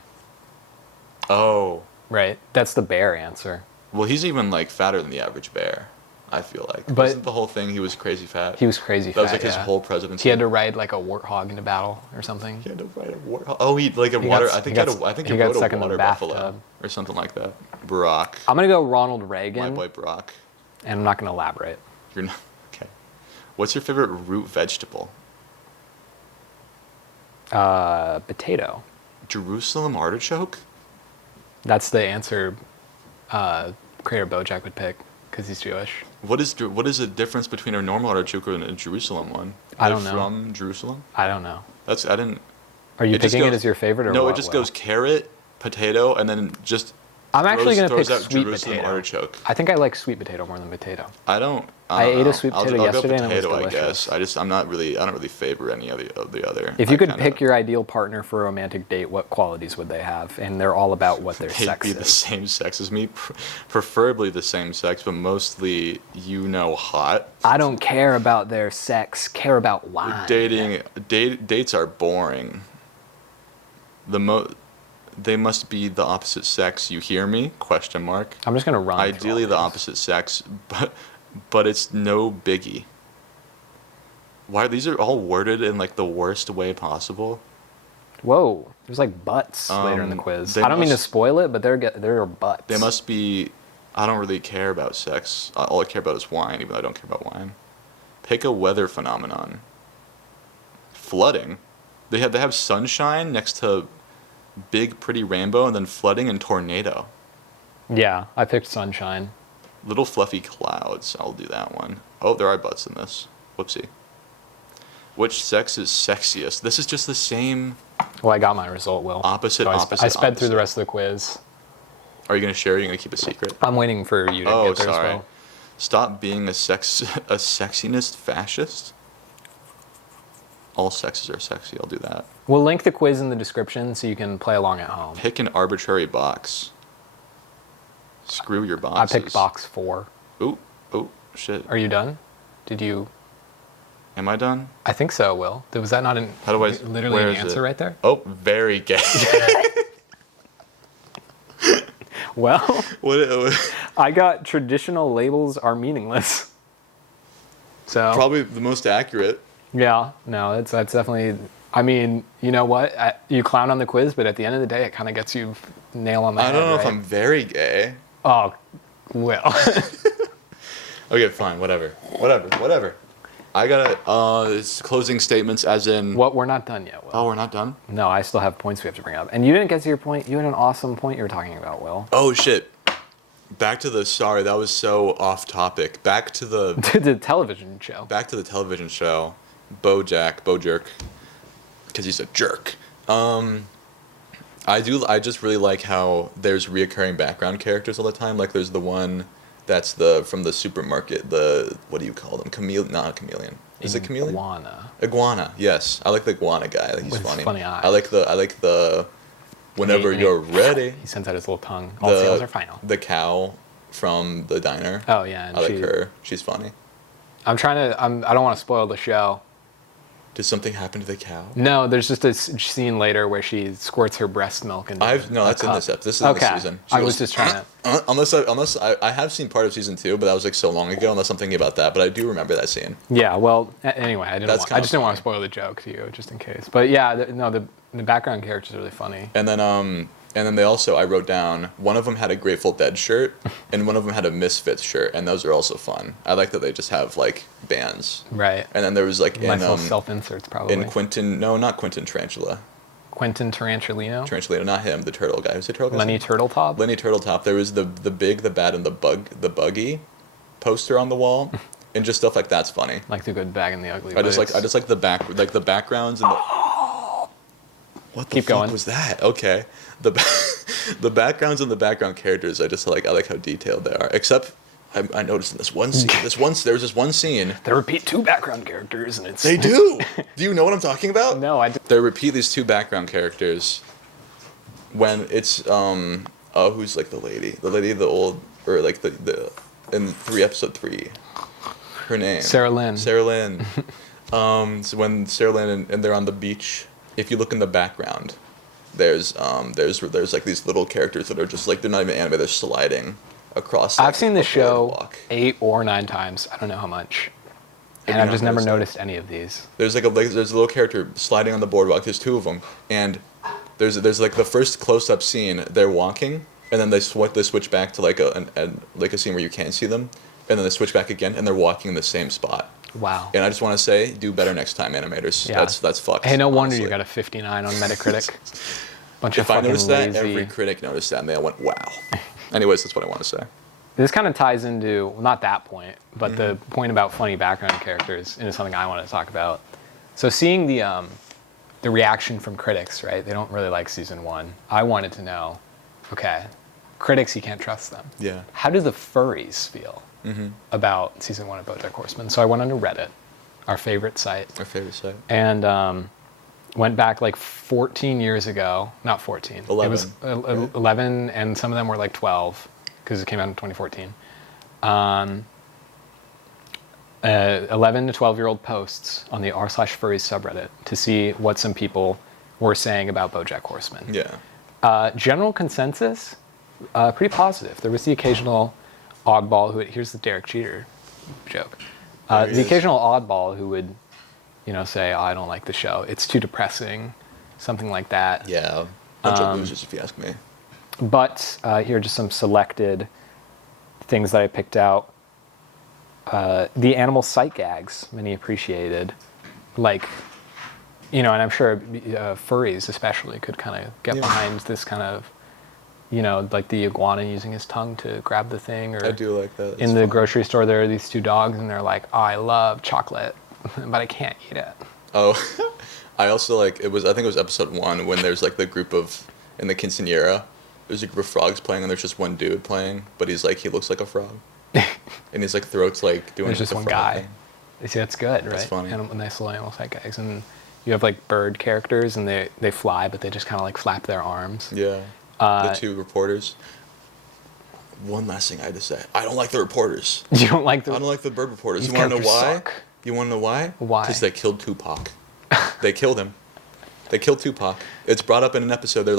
Oh, Right. That's the bear answer. well, he's even like fatter than the average bear. I feel like. But- Wasn't the whole thing he was crazy fat? He was crazy That was fat, like his yeah. whole presidency. He had to ride like a warthog into battle or something. He had to ride a warthog. Oh, he like a He water. got- I think he he, got- had a, I think he he got rode stuck a in the water buffalo bathtub. or something like that. Barack, I'm gonna go Ronald my Reagan, boy Barack. and I'm not gonna elaborate. You're not okay. What's your favorite root vegetable? Potato. Jerusalem artichoke. That's the answer. Creator BoJack would pick because he's Jewish. What is the difference between a normal artichoke and a Jerusalem one? I They're don't know. From Jerusalem? I don't know. That's I didn't. Are you It just picking it goes- as your favorite or No, what, it just Will? goes carrot, potato, and then just. I'm actually gonna throws pick out sweet Jerusalem potato. artichoke. I think I like sweet potato more than potato. I don't. I ate a don't know. sweet I'll potato go yesterday and it was potato, I delicious. guess. I don't really favor any of the other. If you I could kinda- pick your ideal partner for a romantic date, what qualities would they have? And they're all about what their they'd sex be the is. same sex as me, preferably the same sex, but mostly hot. I don't care about their sex, care about wine. Dates are boring. They must be the opposite sex. You hear me? Question mark. I'm just gonna run. through Ideally all the these. opposite sex, but it's no biggie. Why these are all worded in like the worst way possible? Whoa, there's like butts later in the quiz. they I don't mean to must- spoil it, but there are butts. They must be. I don't really care about sex. All I care about is wine, even though I don't care about wine. Pick a weather phenomenon. Flooding. They have sunshine next to big pretty rainbow, and then flooding and tornado. Yeah, I picked sunshine. Little fluffy clouds. I'll do that one. Oh, there are butts in this. Whoopsie. Which sex is sexiest? This is just the same. Well, I got my result, Will. Opposite, So opposite, I sped through the opposite. rest of the quiz. Are you gonna share? Or are you gonna keep a secret? I'm waiting for you to Oh, get there sorry. as well. Stop being a sexiness fascist. All sexes are sexy. I'll do that. We'll link the quiz in the description so you can play along at home. Pick an arbitrary box. Screw your I boxes. picked box 4. Ooh, shit. Are you done? Did you? Am I done? I think so, Will. Was that not How do I? literally where an is answer it? right there? Oh, very gay. Well, What? I got traditional labels are meaningless. So Probably the most accurate. yeah, no, that's definitely. I mean, you know what? You clown on the quiz, but at the end of the day, it kind of gets you nail on the I head. don't know if right? I'm very gay. Oh, Will. Okay, fine, whatever. I gotta, it's closing statements as in... What? We're not done yet, Will. Oh, we're not done? No, I still have points we have to bring up. And you didn't get to your point. You had an awesome point you were talking about, Will. Oh, shit. Back to the, sorry, that was so off topic. Back to the television show. television show. BoJack, because he's a jerk. I just really like how there's reoccurring background characters all the time. Like there's the one that's from the supermarket, what do you call them? Not a chameleon. Is it chameleon? Iguana, yes. I like the iguana guy. I think he's With funny. funny eyes. I like the whenever He- you're ready. He sends out his little tongue. All sales are final. The cow from the diner. Oh yeah, and I like her. She's funny. I don't want to spoil the show. Did something happen to the cow? No, there's just a scene later where she squirts her breast milk into No, a that's in cup. this episode. This is in the season. She I was just trying to. Unless I have seen part of season 2, but that was like so long ago. Unless I'm thinking about that, but I do remember that scene. Yeah, well, anyway, I That's just kinda didn't want funny. to spoil the joke to you, just in case. But yeah, the background characters are really funny. And then they also, I wrote down, one of them had a Grateful Dead shirt, and one of them had a Misfits shirt, and those are also fun. I like that they just have like bands. Right. And then there was like Nice little self-inserts, probably. not Quentin Tarantula. Quentin Tarantulino. Tarantula, not him, the turtle guy. Who's the turtle guy? Lenny Turtletop. Lenny Turtletop. There was the big, the bad, and the buggy poster on the wall, and just stuff like that's funny. Like the good bag and the ugly. I just like the backgrounds and the. What the Keep fuck going. was that? Okay, the backgrounds and the background characters. I like how detailed they are. Except I noticed in this one scene. There's this one scene. They repeat 2 background characters, and it's. They do. Do you know what I'm talking about? No, I. They repeat these 2 background characters when it's who's like the lady, the old, or like the in episode 3, her name Sarah Lynn. So when Sarah Lynn and they're on the beach, if you look in the background, there's like these little characters that are just like, they're not even animated, they're sliding across. Like, I've seen this a show boardwalk. 8 or 9 times. I don't know how much. Have And you I've not just never noticed that? noticed any of these. There's there's a little character sliding on the boardwalk. There's 2 of them, and there's like the first close-up scene. They're walking, and then they switch back to like a scene where you can't see them, and then they switch back again, and they're walking in the same spot. Wow. And I just want to say, do better next time, animators. Yeah. That's fucked. Hey, no wonder honestly. you got a 59 on Metacritic. Bunch of If I fucking noticed lazy. that, every critic noticed that, and they all went, "Wow." Anyways, that's what I want to say. This kind of ties into, well, not that point, but the point about funny background characters into something I want to talk about. So seeing the reaction from critics, right? They don't really like season 1. I wanted to know, okay, critics, you can't trust them. Yeah. How do the furries feel about season 1 of BoJack Horseman? So I went onto Reddit, our favorite site, Our favorite site. and went back like 14 years ago. Not 14. 11. It was 11, and some of them were like 12 because it came out in 2014. 11 to 12-year-old posts on the r/furries subreddit to see what some people were saying about BoJack Horseman. Yeah. General consensus, pretty positive. There was the occasional oddball who here's the Derek Jeter joke. There he The is. occasional oddball who would, say, oh, I don't like the show. It's too depressing, something like that. Yeah. Bunch of losers, if you ask me. But here are just some selected things that I picked out. The animal sight gags, many appreciated. Like and I'm sure furries especially could kind of get behind this kind of, like the iguana using his tongue to grab the thing. Or I do like that. in the grocery store, there are these two dogs, and they're like, "Oh, I love chocolate, but I can't eat it." Oh, I also like I think it was episode 1 when there's like the group of in the quinceanera. There's a group of frogs playing, and there's just one dude playing, but he looks like a frog, and his like throat's like doing. There's just the one frog guy. thing. See, that's good, right? That's funny. Nice little animal sight gags, and you have like bird characters, and they fly, but they just kind of like flap their arms. Yeah. The 2 reporters. One last thing I had to say. I don't like the reporters. You don't like the? I don't like the bird reporters. These You want to know characters why? suck. You want to know why? Why? Because they killed Tupac. They killed him. They killed Tupac. It's brought up in an episode. They're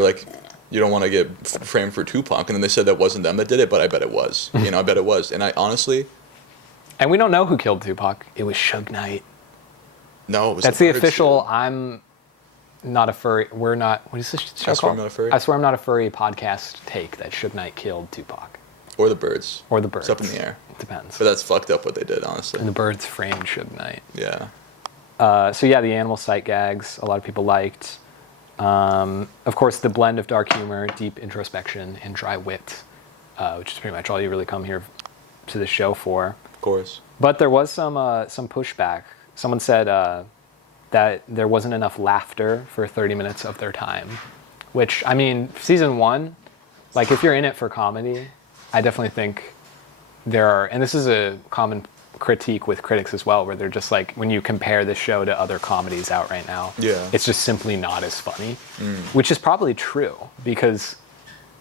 like, you don't want to get framed for Tupac, and then they said that wasn't them that did it, but I bet it was. I bet it was. And I honestly. And we don't know who killed Tupac. It was Suge Knight. No, it was. That's the official. I'm not a furry. We're not. What is this show I swear called? I'm not a furry. I swear I'm not a furry podcast take that Suge Knight killed Tupac. Or the birds. Or the birds. It's up in the air. It depends. But that's fucked up what they did, honestly. And the birds framed Suge Knight. Yeah. So yeah, the animal sight gags, a lot of people liked. Of course, the blend of dark humor, deep introspection, and dry wit, which is pretty much all you really come here to the show for. Of course. But there was some pushback. Someone said that there wasn't enough laughter for 30 minutes of their time, which, I mean, season 1, like if you're in it for comedy, I definitely think there are, and this is a common critique with critics as well, where they're just like, when you compare this show to other comedies out right now, it's just simply not as funny, which is probably true because,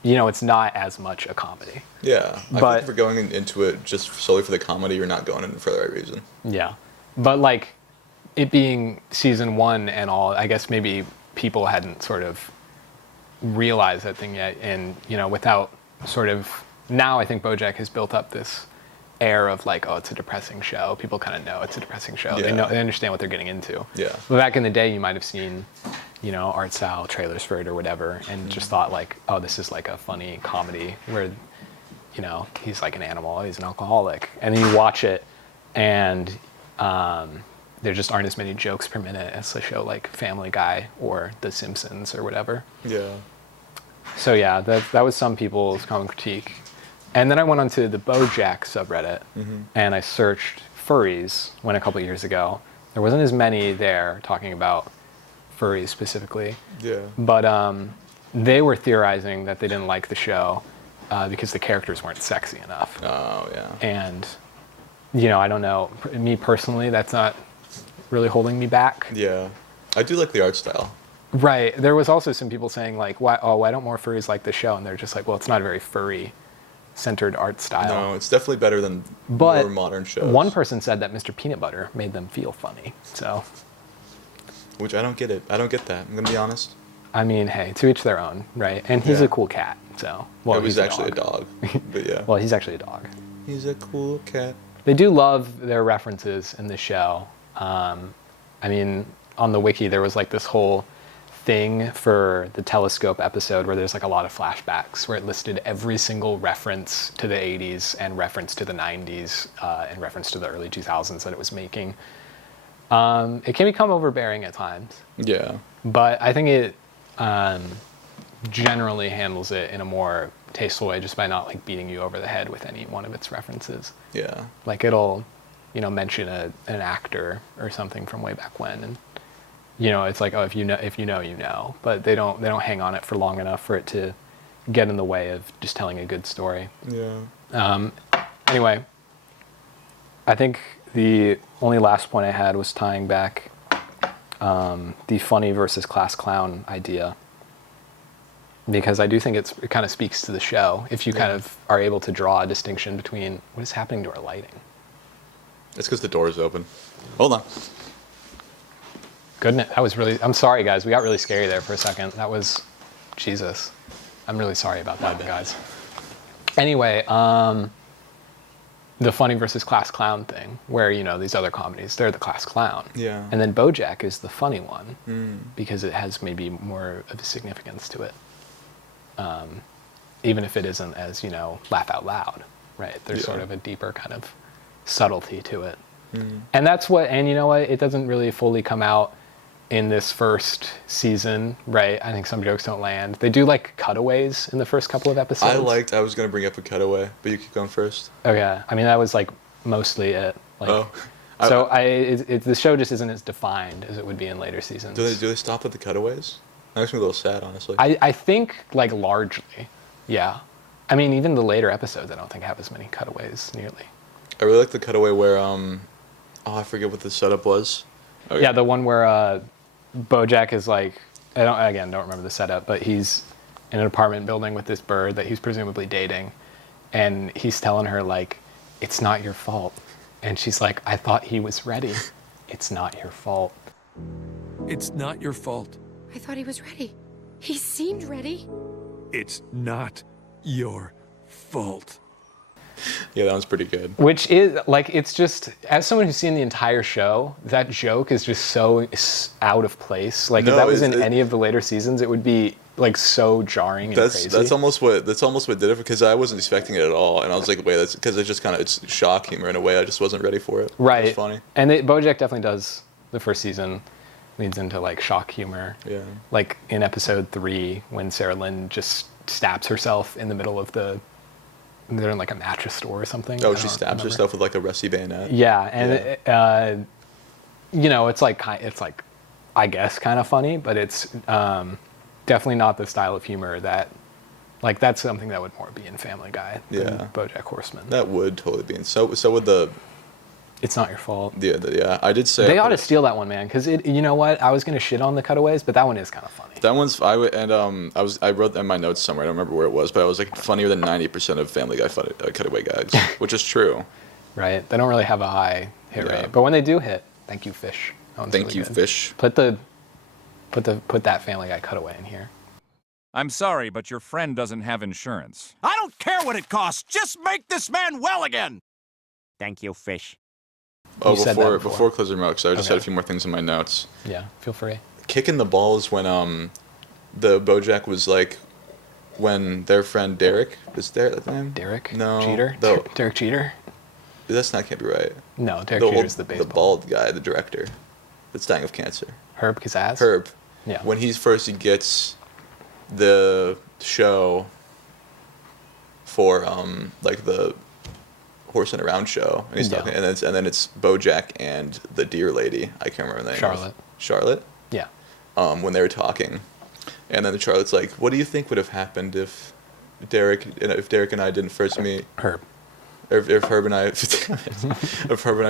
it's not as much a comedy. Yeah, I think if you're going into it just solely for the comedy, you're not going in for the right reason. Yeah, but like it being season 1 and all, I guess maybe people hadn't sort of realized that thing yet, and without sort of, now I think BoJack has built up this air of like, oh, it's a depressing show. People kind of know it's a depressing show. Yeah. They understand what they're getting into. Yeah. But back in the day, you might have seen, art style trailers for it or whatever, and just thought like, oh, this is like a funny comedy where, he's like an animal, he's an alcoholic, and then you watch it, and there just aren't as many jokes per minute as a show like Family Guy or The Simpsons or whatever. Yeah. So yeah, that was some people's common critique. And then I went onto the BoJack subreddit, and I searched furries a couple of years ago. There wasn't as many there talking about furries specifically. Yeah. But they were theorizing that they didn't like the show because the characters weren't sexy enough. Oh, yeah. And, I don't know. Me personally, that's not really holding me back. Yeah. I do like the art style. Right. There was also some people saying like, why don't more furries like the show? And they're just like, well, it's not a very furry-centered art style. No, it's definitely better than But more modern shows. One person said that Mr. Peanut Butter made them feel funny. So, which I don't get it. I don't get that. I'm gonna be honest. I mean, hey, to each their own, right? And he's a cool cat. So, well, it was he's actually a dog. But yeah. Well, he's actually a dog. He's a cool cat. They do love their references in the show. I mean, on the wiki, there was like this whole thing for the telescope episode where there's like a lot of flashbacks where it listed every single reference to the 80s and reference to the 90s and reference to the early 2000s that it was making. It can become overbearing at times. Yeah. But I think it generally handles it in a more tasteful way just by not like beating you over the head with any one of its references. Yeah. Like it'll, mention an actor or something from way back when, and it's like, oh, if you know, but they don't hang on it for long enough for it to get in the way of just telling a good story. Yeah. Anyway, I think the only last point I had was tying back the funny versus class clown idea, because I do think it kind of speaks to the show if you kind of are able to draw a distinction between what is happening to our lighting. It's because the door is open. Hold on. Goodness, that was really, I'm sorry guys, we got really scary there for a second. That was, Jesus. I'm really sorry about that, guys. Anyway, the funny versus class clown thing, where, these other comedies, they're the class clown. Yeah. And then BoJack is the funny one, because it has maybe more of a significance to it. Even if it isn't as, laugh out loud, right? There's sort of a deeper kind of subtlety to it. And that's what, and you know what? It doesn't really fully come out in this first season, right? I think some jokes don't land. They do like cutaways in the first couple of episodes. I was going to bring up a cutaway, but you keep going first. Okay. I mean, that was like mostly it. Like, Oh. So the show just isn't as defined as it would be in later seasons. Do they stop at the cutaways? That makes me a little sad, honestly. I think like largely, yeah. I mean, even the later episodes, I don't think have as many cutaways nearly. I really like the cutaway where I forget what the setup was. Okay. Yeah, the one where BoJack is like, I don't remember the setup, but he's in an apartment building with this bird that he's presumably dating, and he's telling her like, it's not your fault, and she's like, I thought he was ready. It's not your fault. It's not your fault. I thought he was ready. He seemed ready. It's not your fault. Yeah, that one's pretty good. Which is like, it's just, as someone who's seen the entire show, that joke is just so out of place. Like if that was in any of the later seasons, it would be like so jarring and crazy. That's almost what did it, because I wasn't expecting it at all, and I was like, wait, that's because it's shock humor in a way. I just wasn't ready for it. Right. It was funny. And BoJack definitely does. The first season leads into like shock humor. Yeah. Like in episode 3 when Sarah Lynn just stabs herself in the middle of they're in like a mattress store or something. Oh, she stabs herself with like a rusty bayonet. Yeah, and it's like I guess kind of funny, but it's definitely not the style of humor that, like, that's something that would more be in Family Guy than BoJack Horseman. That would totally be in. So would the. It's not your fault. Yeah. I did say they ought to steal that one, man, because you know what? I was gonna shit on the cutaways, but that one is kind of funny. That one's I wrote in my notes somewhere. I don't remember where it was, but I was like funnier than 90% of Family Guy cutaway gags, which is true. Right? They don't really have a high hit rate, but when they do hit, thank you, Fish. Thank you, Fish. Put that Family Guy cutaway in here. I'm sorry, but your friend doesn't have insurance. I don't care what it costs. Just make this man well again. Thank you, Fish. Oh, before closing remarks, I just had a few more things in my notes. Yeah, feel free. Kicking the balls when the BoJack was like, when their friend Derek, is Derek the name? Derek? No. Jeter? Derek Jeter? Can't be right. No, Derek Jeter's the baseball. The bald guy, the director, that's dying of cancer. Herb Kazaz? Herb. Yeah. When he gets the show for like the Horse and Around show, and he's talking, and then it's BoJack and the deer lady. I can't remember the name. Charlotte. Yeah. When they were talking, and then Charlotte's like, "What do you think would have happened if Derek and I didn't first meet?" Herb. If Herb and I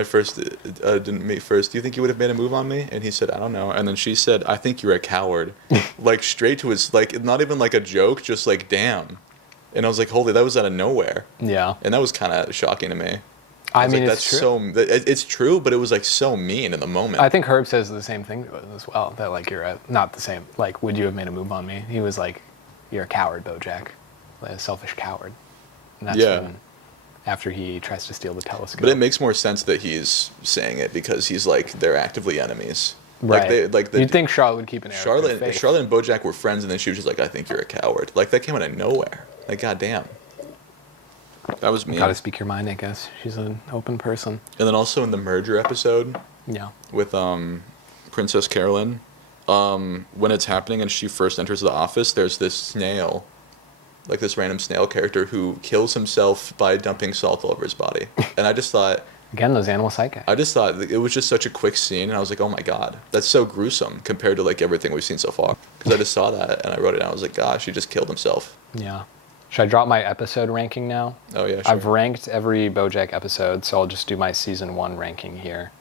first didn't meet first, do you think you would have made a move on me? And he said, I don't know. And then she said, I think you're a coward. Like straight to his, like, not even like a joke, just like, damn. And I was like, holy, that was out of nowhere. Yeah. And that was kind of shocking to me. I mean, like, it's true. It's true, but it was like so mean in the moment. I think Herb says the same thing to him as well. That like not the same. Like, would you have made a move on me? He was like, you're a coward, BoJack, like a selfish coward. And that's when, after he tries to steal the telescope. But it makes more sense that he's saying it because he's like they're actively enemies. Right. You'd think Charlotte would keep an arrow. Charlotte and BoJack were friends, and then she was just like, I think you're a coward. Like that came out of nowhere. Like goddamn. That was me. Gotta speak your mind, I guess. She's an open person. And then also in the merger episode, with Princess Carolyn, when it's happening and she first enters the office, there's this snail, like this random snail character who kills himself by dumping salt all over his body. And I just thought, again, those animal psychics. I just thought it was just such a quick scene, and I was like, oh my god, that's so gruesome compared to like everything we've seen so far. Because I just saw that and I wrote it down. I was like, gosh, he just killed himself. Yeah. Should I drop my episode ranking now? Oh, yeah, sure. I've ranked every BoJack episode, so I'll just do my season 1 ranking here.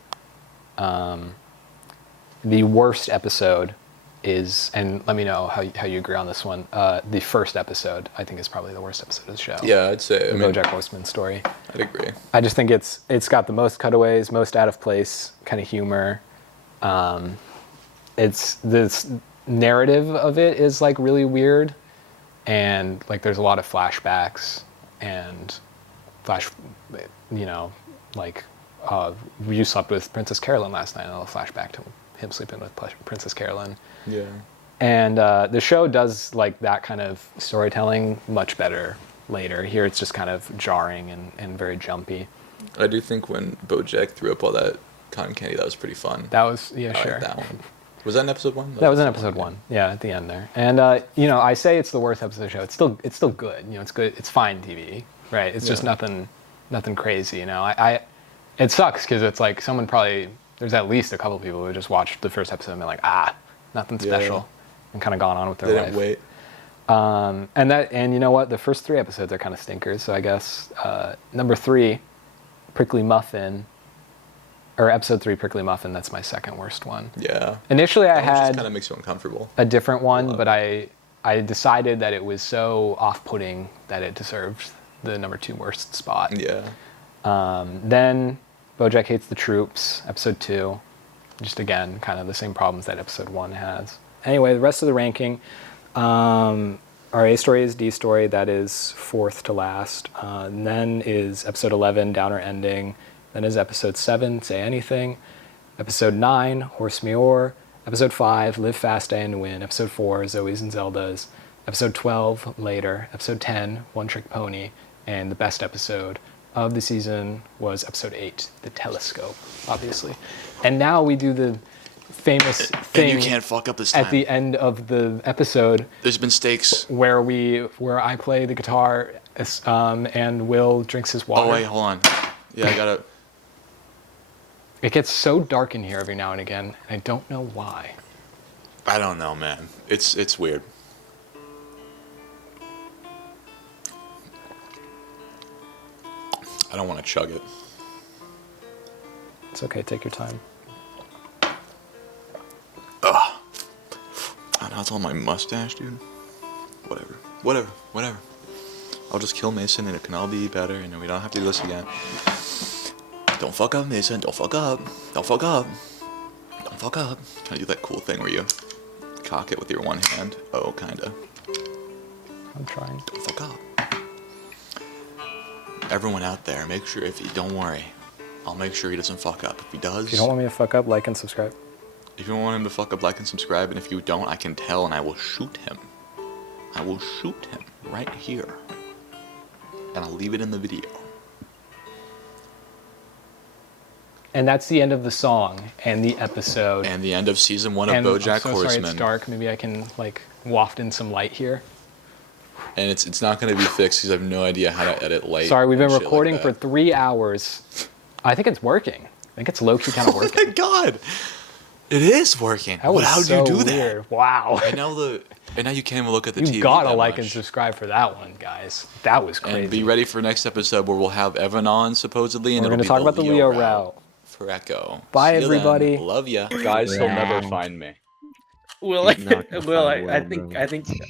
The worst episode is, and let me know how you agree on this one, the first episode, I think, is probably the worst episode of the show. Yeah, I'd say. The BoJack Horseman story. I'd agree. I just think it's got the most cutaways, most out of place kind of humor. It's this narrative of it is like really weird. And like there's a lot of flashbacks and you slept with Princess Carolyn last night, and I'll flashback to him sleeping with Princess Carolyn. Yeah. And the show does like that kind of storytelling much better later. Here it's just kind of jarring and very jumpy. I do think when BoJack threw up all that cotton candy, that was pretty fun. That was, yeah, I sure. like that one. Was that in episode 1? That was in episode 1. Yeah, at the end there. And you know, I say it's the worst episode of the show. It's still good. You know, it's good. It's fine TV, right? It's just nothing crazy. You know, it sucks because it's like someone probably there's at least a couple of people who just watched the first episode and been like, nothing special, and kind of gone on with their life. They didn't wait. And you know what? The first 3 episodes are kind of stinkers. So I guess number 3, Prickly Muffin. Or episode 3, Prickly Muffin, that's my second worst one. Yeah. Initially, I That one had just kind of makes you uncomfortable. a different one, but I decided that it was so off-putting that it deserved the number 2 worst spot. Yeah. Then BoJack Hates the Troops, episode 2. Just again, kind of the same problems that episode 1 has. Anyway, the rest of the ranking, our A story is D story, that is 4th to last. And then is episode 11, Downer Ending. Then is episode 7, Say Anything. Episode 9, Horse Meor. Episode 5, Live Fast and Win. Episode 4, Zoe's and Zelda's. Episode 12, Later. Episode 10, One Trick Pony. And the best episode of the season was episode 8, The Telescope, obviously. And now we do the famous thing. And you can't fuck up this time. At the end of the episode. There's been stakes. Where I play the guitar and Will drinks his water. Oh, wait, hold on. Yeah, I gotta... It gets so dark in here every now and again, and I don't know why. I don't know, man. It's weird. I don't want to chug it. It's okay, take your time. Ugh. Oh, now it's on my mustache, dude. Whatever. I'll just kill Mason and it can all be better, and we don't have to do this again. Don't fuck up, Mason. Don't fuck up. Don't fuck up. Don't fuck up. Can I do that cool thing where you cock it with your one hand? Oh, kinda. I'm trying. Don't fuck up. Everyone out there, make sure don't worry. I'll make sure he doesn't fuck up. If he does... If you don't want me to fuck up, like and subscribe. If you want him to fuck up, like and subscribe, and if you don't, I can tell and I will shoot him. I will shoot him right here. And I'll leave it in the video. And that's the end of the song and the episode. And the end of season 1 of And BoJack I'm so Horseman. sorry it's dark. Maybe I can waft in some light here. And it's not going to be fixed because I have no idea how to edit light. Sorry, we've been and shit recording like for that. 3 hours. I think it's working. I think it's low-key kind of working. Oh my god! It is working. That was How'd so you do weird. that? Wow. And now you can't even look at the TV. You gotta that like much. and subscribe for that one, guys. That was crazy. And be ready for next episode where we'll have Evan on supposedly, and We're it'll gonna be talk about the Leo route. for Echo. Bye, See you then. everybody. Love ya. Guys, he'll never find me. Will, He's not gonna Will, find I Will, think bro.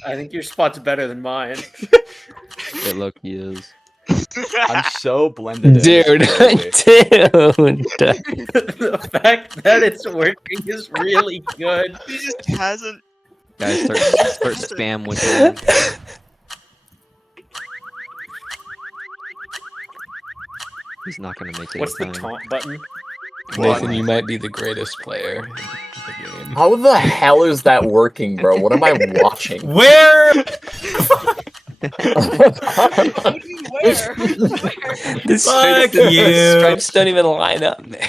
I think your spot's better than mine. It low-key is. I'm so blended in. Dude, It's crazy. The fact that it's working is really good. He just hasn't. Guys, start spam with it. He's not gonna make it. What's the in time. taunt button? Nathan, you might be the greatest player in the game. How the hell is that working, bro? What am I watching? Where? This Fuck the you. stripes don't even line up, man.